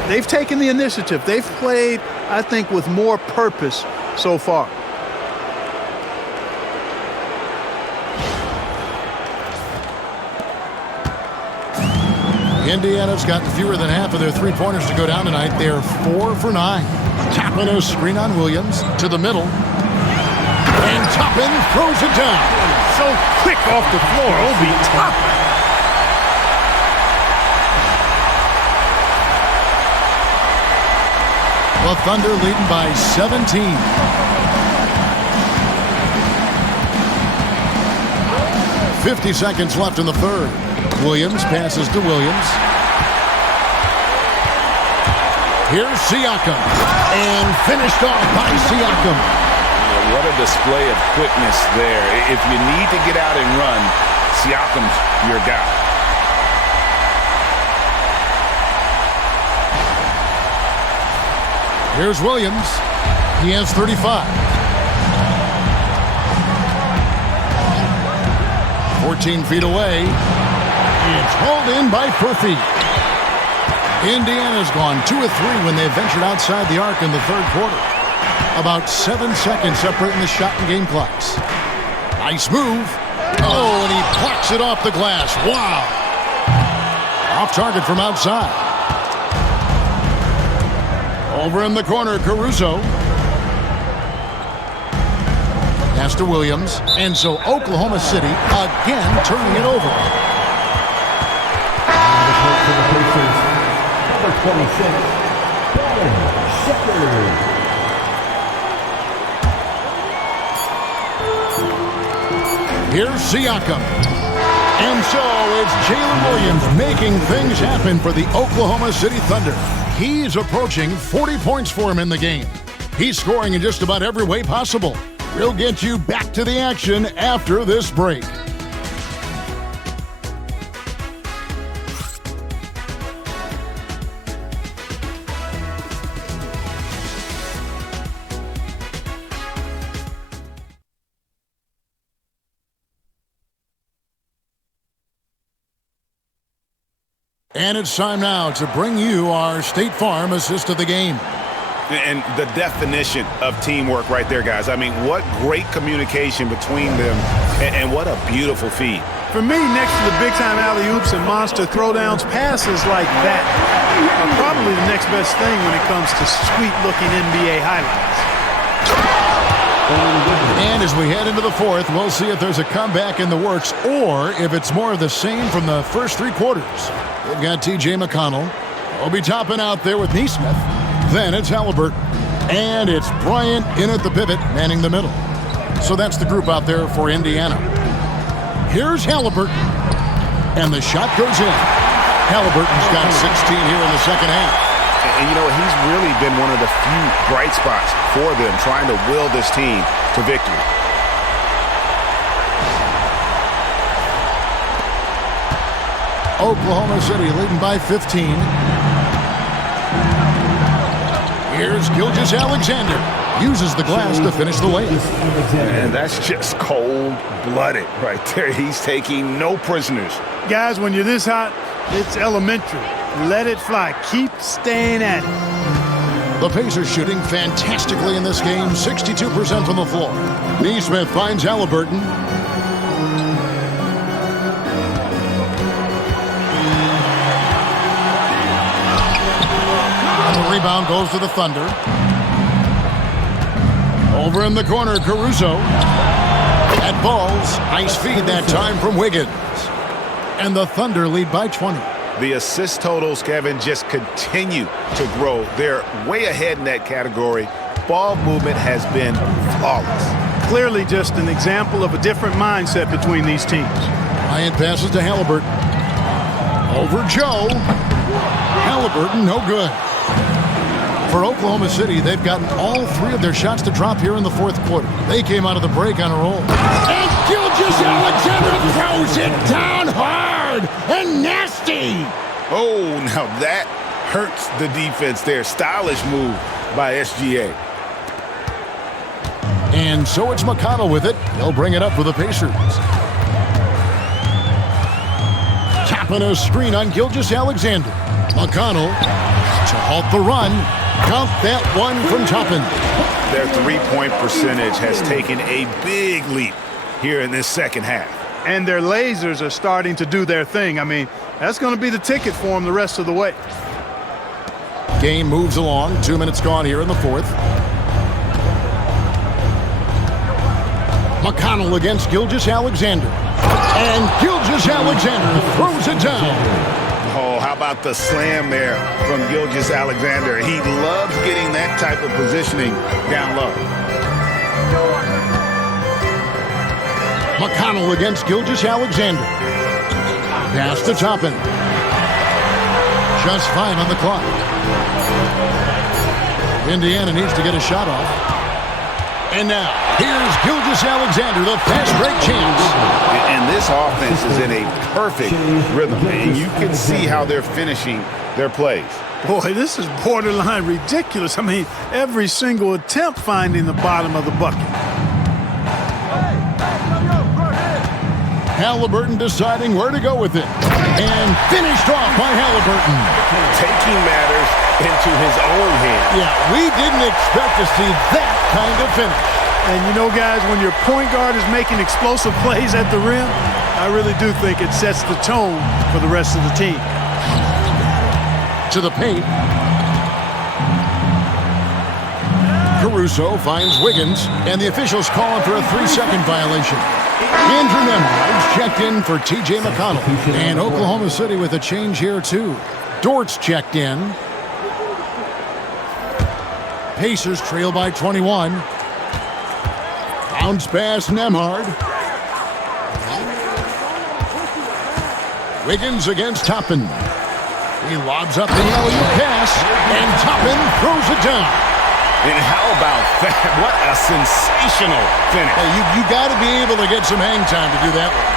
They've taken the initiative. They've played, I think, with more purpose so far. Indiana's gotten fewer than half of their three-pointers to go down tonight. They're 4 for 9. Toppin a screen on Williams to the middle. And Toppin throws it down. So quick off the floor, Obi Toppin. The Thunder leading by 17. .50 seconds left in the third. Williams passes to Williams. Here's Siakam. And finished off by Siakam. What a display of quickness there. If you need to get out and run, Siakam's your guy. Here's Williams. He has 35. 14 feet away. It's hauled in by Furphy. Indiana's gone 2 of 3 when they ventured outside the arc in the third quarter. About 7 seconds separating the shot and game clocks. Nice move. Oh, and he plucks it off the glass. Wow. Off target from outside. Over in the corner, Caruso. Pass to Williams. And so Oklahoma City again turning it over. For the Pacers, number 26, Shepard. Here's Siakam. And so it's Jalen Williams making things happen for the Oklahoma City Thunder. He's approaching 40 points for him in the game. He's scoring in just about every way possible. We'll get you back to the action after this break. And it's time now to bring you our State Farm assist of the game. And the definition of teamwork right there, guys. I mean, what great communication between them, and what a beautiful feed. For me, next to the big-time alley-oops and monster throwdowns, passes like that are probably the next best thing when it comes to sweet-looking NBA highlights. And as we head into the fourth, we'll see if there's a comeback in the works or if it's more of the same from the first 3 quarters. They've got T.J. McConnell. Obi Toppin out there with Neesmith. Then it's Halliburton. And it's Bryant in at the pivot, manning the middle. So that's the group out there for Indiana. Here's Halliburton. And the shot goes in. Halliburton's got 16 here in the second half. And, you know, he's really been one of the few bright spots for them, trying to will this team to victory. Oklahoma City leading by 15. Here's Gilgeous-Alexander. Uses the glass to finish the layup. And that's just cold-blooded right there. He's taking no prisoners. Guys, when you're this hot, it's elementary. Let it fly. Keep staying at it. The Pacers shooting fantastically in this game, 62% from the floor. Neesmith finds Halliburton. And the rebound goes to the Thunder. Over in the corner, Caruso. That ball's nice feed that time from Wiggins. and the Thunder lead by 20. The assist totals, Kevin, just continue to grow. They're way ahead in that category. Ball movement has been flawless. Clearly just an example of a different mindset between these teams. Bryant passes to Halliburton. Over Joe. Halliburton, no good. For Oklahoma City, they've gotten all 3 of their shots to drop here in the fourth quarter. They came out of the break on a roll. And Gilgeous-Alexander throws it down hard and nasty. Oh, now that hurts the defense there. Stylish move by SGA. And so it's McConnell with it. He'll bring it up for the Pacers. Tapping a screen on Gilgeous-Alexander. McConnell to halt the run. Count that one from Toppin. Their three-point percentage has taken a big leap here in this second half. And their lasers are starting to do their thing. I mean, that's going to be the ticket for them the rest of the way. Game moves along. 2 minutes gone here in the fourth. McConnell against Gilgeous-Alexander. And Gilgeous-Alexander throws it down. Oh, how about the slam there from Gilgeous-Alexander? He loves getting that type of positioning down low. McConnell against Gilgeous-Alexander. Pass to Toppin. Just 5 on the clock. Indiana needs to get a shot off. And now, here's Gilgeous-Alexander, the fast break chance. And this offense is in a perfect rhythm, and you can see how they're finishing their plays. Boy, this is borderline ridiculous. I mean, every single attempt finding the bottom of the bucket. Halliburton deciding where to go with it. And finished off by Halliburton. Taking matters into his own hands. Yeah, we didn't expect to see that kind of finish. And you know, guys, when your point guard is making explosive plays at the rim, I really do think it sets the tone for the rest of the team. To the paint. Caruso finds Wiggins, and the officials call him for a 3-second violation. Andrew Nembhard checked in for T.J. McConnell. And Oklahoma City with a change here, too. Dort's checked in. Pacers trail by 21. Bounce pass, Nembhard. Wiggins against Toppin. He lobs up the alley-oop pass, and Toppin throws it down. And how about that? What a sensational finish. Hey, you got to be able to get some hang time to do that one.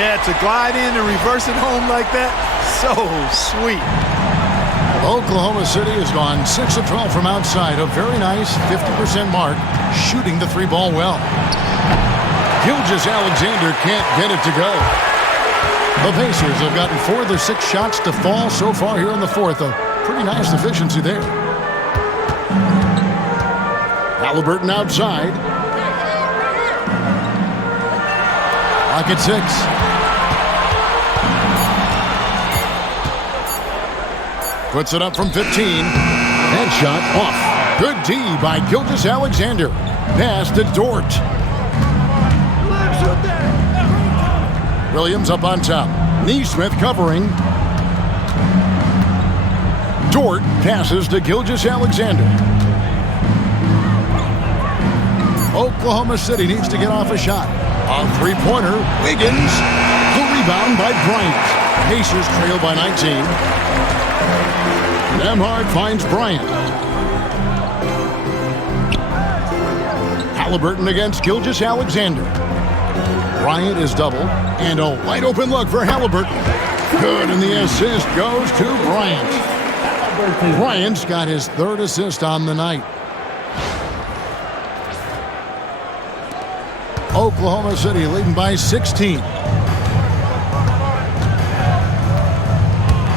Yeah, to glide in and reverse it home like that, so sweet. Oklahoma City has gone 6 of 12 from outside, a very nice 50% mark, shooting the 3-ball well. Gilgeous-Alexander can't get it to go. The Pacers have gotten 4 of their 6 shots to fall so far here in the fourth. A pretty nice efficiency there. Halliburton outside. Clock at 6. Puts it up from 15. Headshot off. Good D by Gilgeous-Alexander. Pass to Dort. Williams up on top. Neesmith covering. Dort passes to Gilgeous-Alexander. Oklahoma City needs to get off a shot. A 3-pointer. Wiggins. The rebound by Bryant. Pacers trail by 19. Nembhard finds Bryant. Halliburton against Gilgeous-Alexander. Bryant is double. And a wide open look for Halliburton. Good, and the assist goes to Bryant. Bryant's got his 3rd assist on the night. Oklahoma City leading by 16.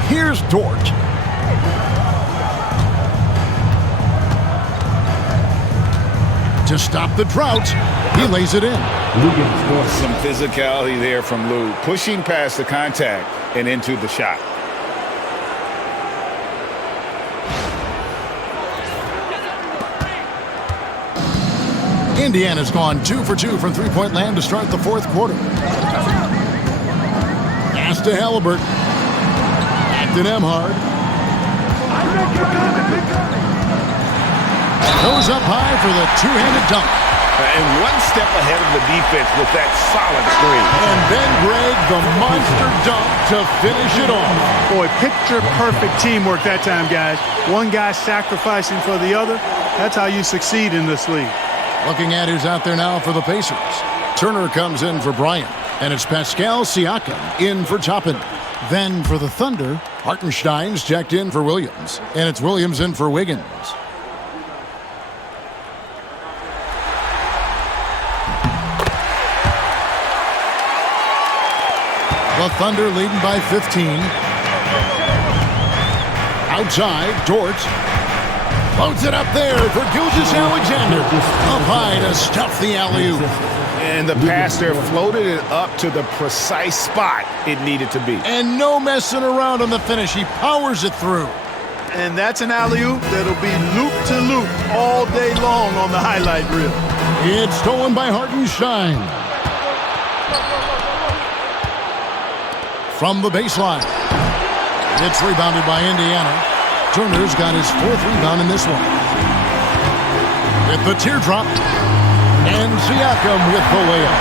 Here's Dort. To stop the drought, he lays it in. Some physicality there from Lou, pushing past the contact and into the shot. Indiana's gone 2 for 2 from 3-point land to start the fourth quarter. Pass Pass to Halliburton. Back to Nembhard. Goes up high for the two-handed dunk. And one step ahead of the defense with that solid screen. And then Greg, the monster dunk to finish it off. Boy, picture-perfect teamwork that time, guys. One guy sacrificing for the other. That's how you succeed in this league. Looking at who's out there now for the Pacers. Turner comes in for Bryant. And it's Pascal Siakam in for Toppin. Then for the Thunder, Hartenstein's checked in for Williams. And it's Williams in for Wiggins. The Thunder leading by 15. Outside, Dort. Loads it up there for Gilgeous-Alexander. Up high to stuff the alley-oop. And the pass there floated it up to the precise spot it needed to be. And no messing around on the finish. He powers it through. And that's an alley-oop that'll be loop-to-loop all day long on the highlight reel. It's stolen by Hartenstein. From the baseline. It's rebounded by Indiana. Turner's got his fourth rebound in this one. With the teardrop. And Siakam with the layup.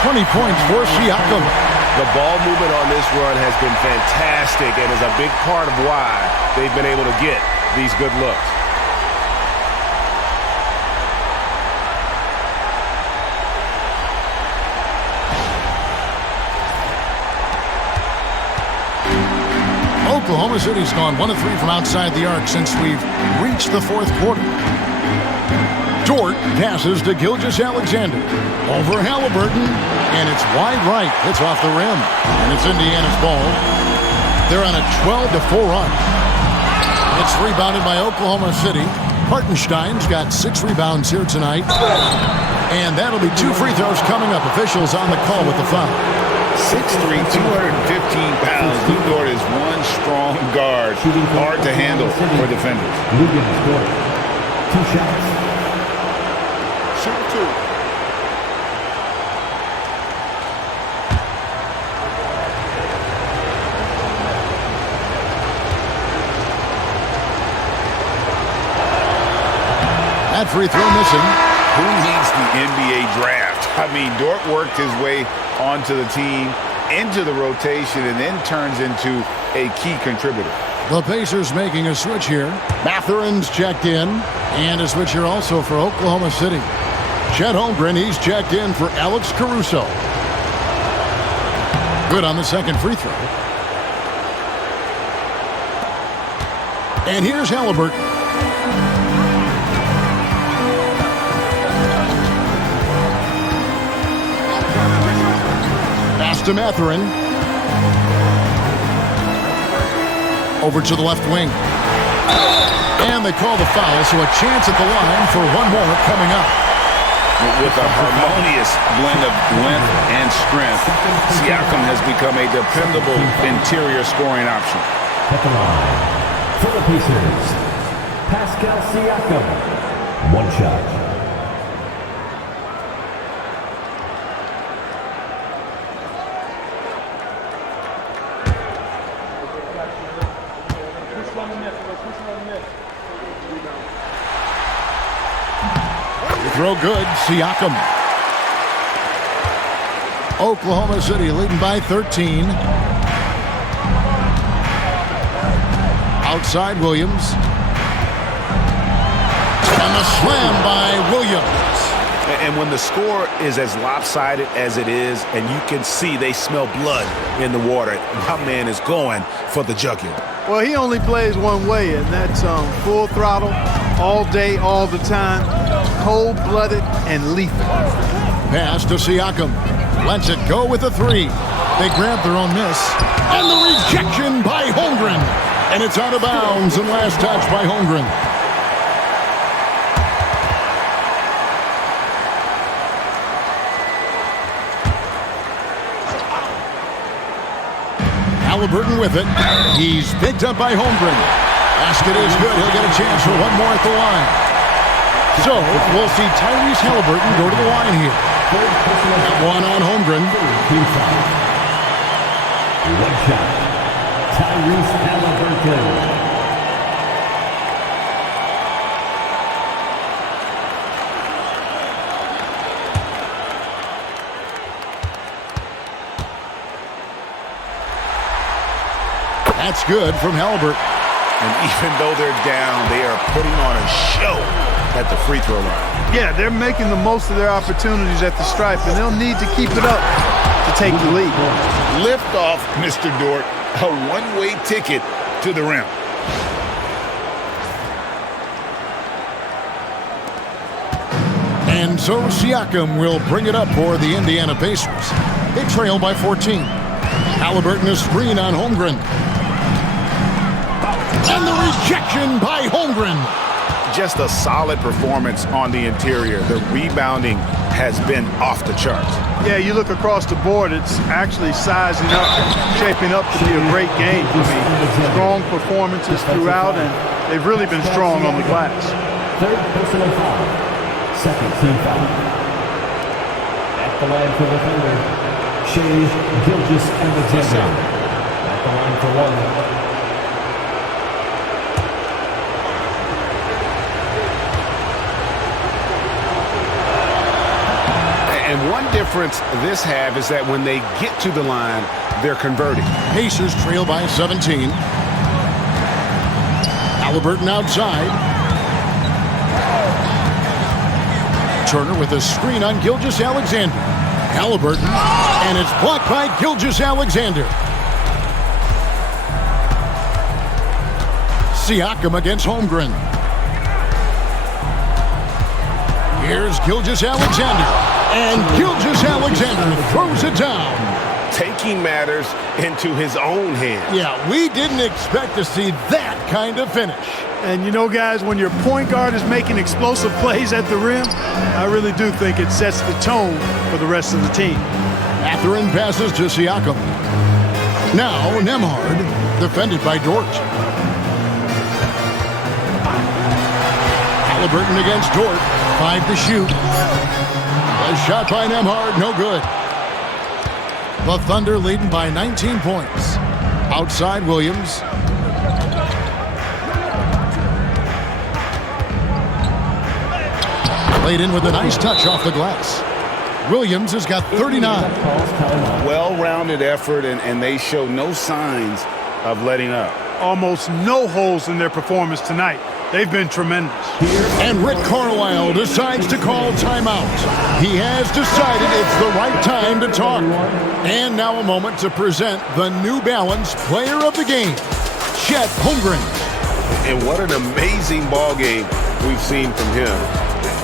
20 points for Siakam. The ball movement on this run has been fantastic and is a big part of why they've been able to get these good looks. Oklahoma City's gone 1 of 3 from outside the arc since we've reached the fourth quarter. Dort passes to Gilgeous-Alexander. Over Halliburton, and it's wide right. It's off the rim, and it's Indiana's ball. They're on a 12-4 run. It's rebounded by Oklahoma City. Hartenstein's got 6 rebounds here tonight. And that'll be 2 free throws coming up. Officials on the call with the foul. 6'3", 215 pounds. Lou Dort is one strong guard. Hard to handle for defenders. Wiggins scored 2 shots. Shoot 2. That free throw missing. Who needs the NBA draft? I mean, Dort worked his way onto the team, into the rotation, and then turns into a key contributor. The Pacers making a switch here. Mathurin's checked in, and a switch here also for Oklahoma City. Chet Holmgren, he's checked in for Alex Caruso. Good on the second free throw. And here's Halliburton. Pass to Mathurin. Over to the left wing. And they call the foul, so a chance at the line for one more coming up. With a harmonious blend of length and strength, Siakam has become a dependable interior scoring option. At the line, for the Pacers, Pascal Siakam. 1 shot. Throw good, Siakam. Oklahoma City leading by 13. Outside Williams. And the slam by Williams. And when the score is as lopsided as it is, and you can see they smell blood in the water, my man is going for the jugular. Well, he only plays one way, and that's full throttle, all day, all the time, cold-blooded and lethal. Pass to Siakam. Lets it go with a 3. They grab their own miss. And the rejection by Holmgren. And it's out of bounds, and last touch by Holmgren. Halliburton with it. He's picked up by Holmgren. Basket is good. He'll get a chance for one more at the line. So we'll see Tyrese Halliburton go to the line here. That one on Holmgren. One shot. Tyrese Halliburton. That's good from Halliburton. And even though they're down, they are putting on a show at the free throw line. Yeah, they're making the most of their opportunities at the stripe, and they'll need to keep it up to take the lead. Lift off, Mr. Dort. A one-way ticket to the rim. And so Siakam will bring it up for the Indiana Pacers. They trail by 14. Halliburton a screen on Holmgren. And the rejection by Holmgren. Just a solid performance on the interior. The rebounding has been off the charts. Yeah, you look across the board, it's actually sizing up, shaping up to be a great game for me. Strong performances throughout, and they've really been strong on the glass. Third personal foul. Second team foul. At the line for the Thunder, Gilgeous-Alexander. At the line for one. And one difference this half is that when they get to the line, they're converting. Pacers trail by 17. Halliburton outside. Turner with a screen on Gilgeous-Alexander. Halliburton, and it's blocked by Gilgeous-Alexander. Siakam against Holmgren. Here's Gilgeous-Alexander. And Gilgeous-Alexander throws it down. Taking matters into his own hands. Yeah, we didn't expect to see that kind of finish. And you know, guys, when your point guard is making explosive plays at the rim, I really do think it sets the tone for the rest of the team. Mathurin passes to Siakam. Now Nembhard, defended by Dort. Halliburton against Dort. 5 to shoot. A shot by Nembhard, no good. The Thunder leading by 19 points. Outside Williams. Played in with a nice touch off the glass. Williams has got 39. Well-rounded effort, and they show no signs of letting up. Almost no holes in their performance tonight. They've been tremendous. And Rick Carlisle decides to call timeout. He has decided it's the right time to talk. And now a moment to present the New Balance Player of the Game, Chet Holmgren. And what an amazing ball game we've seen from him.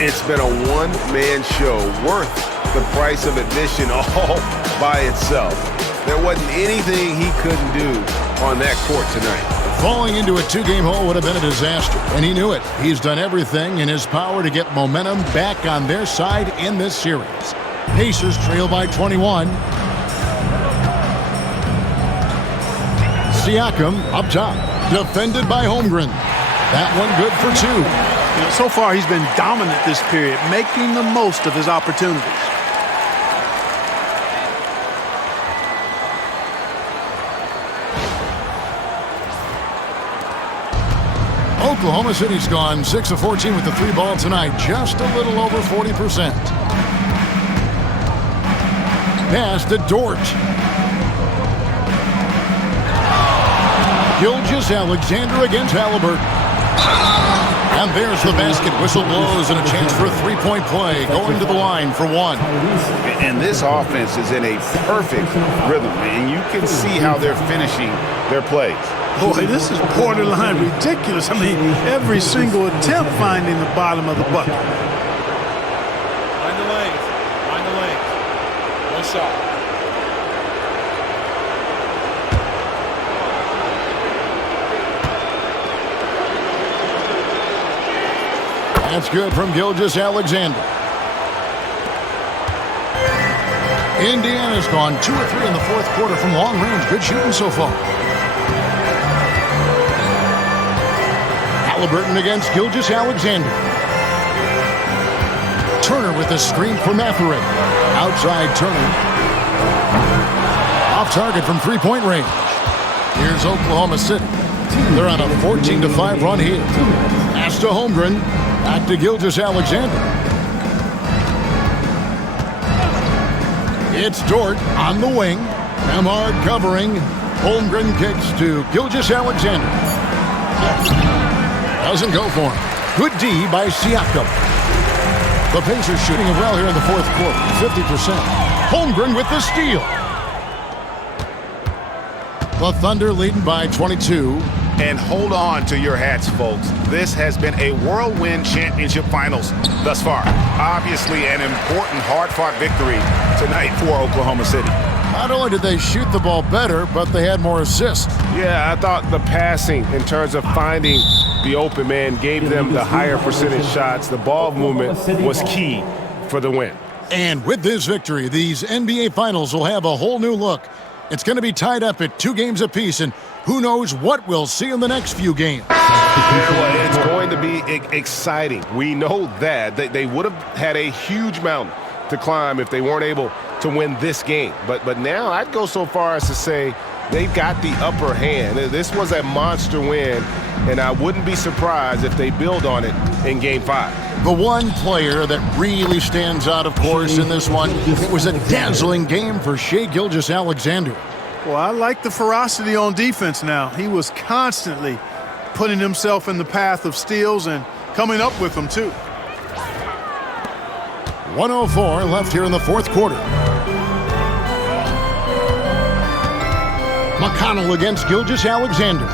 It's been a one-man show worth the price of admission all by itself. There wasn't anything he couldn't do on that court tonight. Falling into a 2-game hole would have been a disaster, and he knew it. He's done everything in his power to get momentum back on their side in this series. Pacers trail by 21. Siakam up top, defended by Holmgren. That one good for 2. You know, so far he's been dominant this period, making the most of his opportunities. Oklahoma City's gone 6 of 14 with the 3 ball tonight, just a little over 40%. Pass to Dort. Gilgeous-Alexander against Halliburton. And there's the basket. Whistle blows and a chance for a 3-point play. Going to the line for 1. And this offense is in a perfect rhythm, and you can see how they're finishing their plays. Boy, this is borderline ridiculous. I mean, every single attempt finding the bottom of the bucket. Find the lanes. Find the lanes. One shot. That's good from Gilgeous-Alexander. Indiana's gone 2 of 3 in the fourth quarter from long range. Good shooting so far. Halliburton against Gilgeous-Alexander. Turner with a screen for Mathurin. Outside Turner. off target from three-point range. Here's Oklahoma City. They're on a 14-5 run here. Pass to Holmgren. Back to Gilgeous-Alexander. It's Dort on the wing. Emard covering. Holmgren kicks to Gilgeous-Alexander. Doesn't go for him. Good D by Siakam. The Pacers shooting it well here in the fourth quarter. 50%. Holmgren with the steal. The Thunder leading by 22. And hold on to your hats, folks. This has been a whirlwind championship finals thus far. Obviously an important, hard-fought victory tonight for Oklahoma City. Not only did they shoot the ball better, but they had more assists. Yeah, I thought the passing in terms of finding the open man gave them the higher percentage shots. The ball movement was key for the win. And with this victory, these NBA Finals will have a whole new look. It's going to be tied up at 2 games apiece, and who knows what we'll see in the next few games. Yeah, well, it's going to be exciting. We know that. They would have had a huge mountain to climb if they weren't able to win this game. But now I'd go so far as to say they've got the upper hand. This was a monster win, and I wouldn't be surprised if they build on it in Game 5. The one player that really stands out, of course, in this one, it was a dazzling game for Shai Gilgeous-Alexander. Well, I like the ferocity on defense now. He was constantly putting himself in the path of steals and coming up with them, too. 1:04 left here in the fourth quarter. McConnell against Gilgeous-Alexander.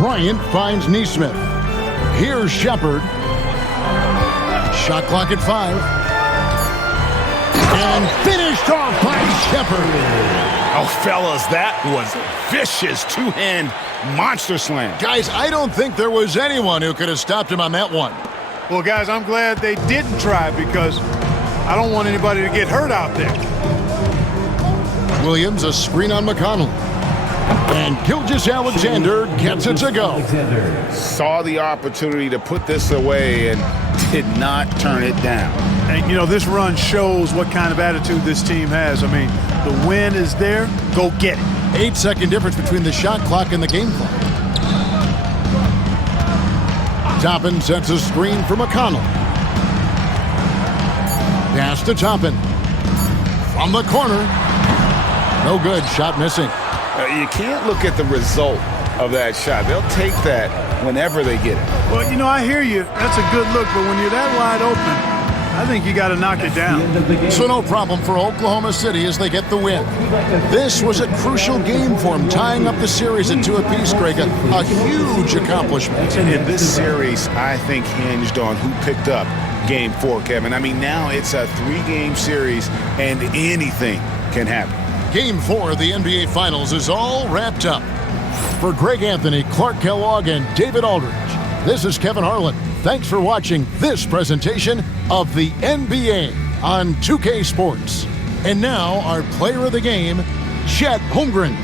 Bryant finds Neesmith. Here's Shepard. Shot clock at 5. And finished off by Shepard. Oh, fellas, that was a vicious two-hand monster slam. Guys, I don't think there was anyone who could have stopped him on that one. Well, guys, I'm glad they didn't try because I don't want anybody to get hurt out there. Williams, a screen on McConnell. And Gilgeous-Alexander gets it to go. Saw the opportunity to put this away and did not turn it down. And, you know, this run shows what kind of attitude this team has. I mean, the win is there. Go get it. 8-second difference between the shot clock and the game clock. Toppin sets a screen for McConnell. Pass to Toppin. From the corner. No good. Shot missing. You can't look at the result of that shot. They'll take that whenever they get it. Well, you know, I hear you. That's a good look. But when you're that wide open, I think you got to knock it down. So no problem for Oklahoma City as they get the win. This was a crucial game for them, tying up the series at 2 apiece, Greg. A huge accomplishment. And this series, I think, hinged on who picked up Game 4, Kevin. I mean, now it's a 3-game series, and anything can happen. Game 4 of the NBA Finals is all wrapped up. For Greg Anthony, Clark Kellogg, and David Aldridge, this is Kevin Harlan. Thanks for watching this presentation of the NBA on 2K Sports. And now our player of the game, Chet Holmgren.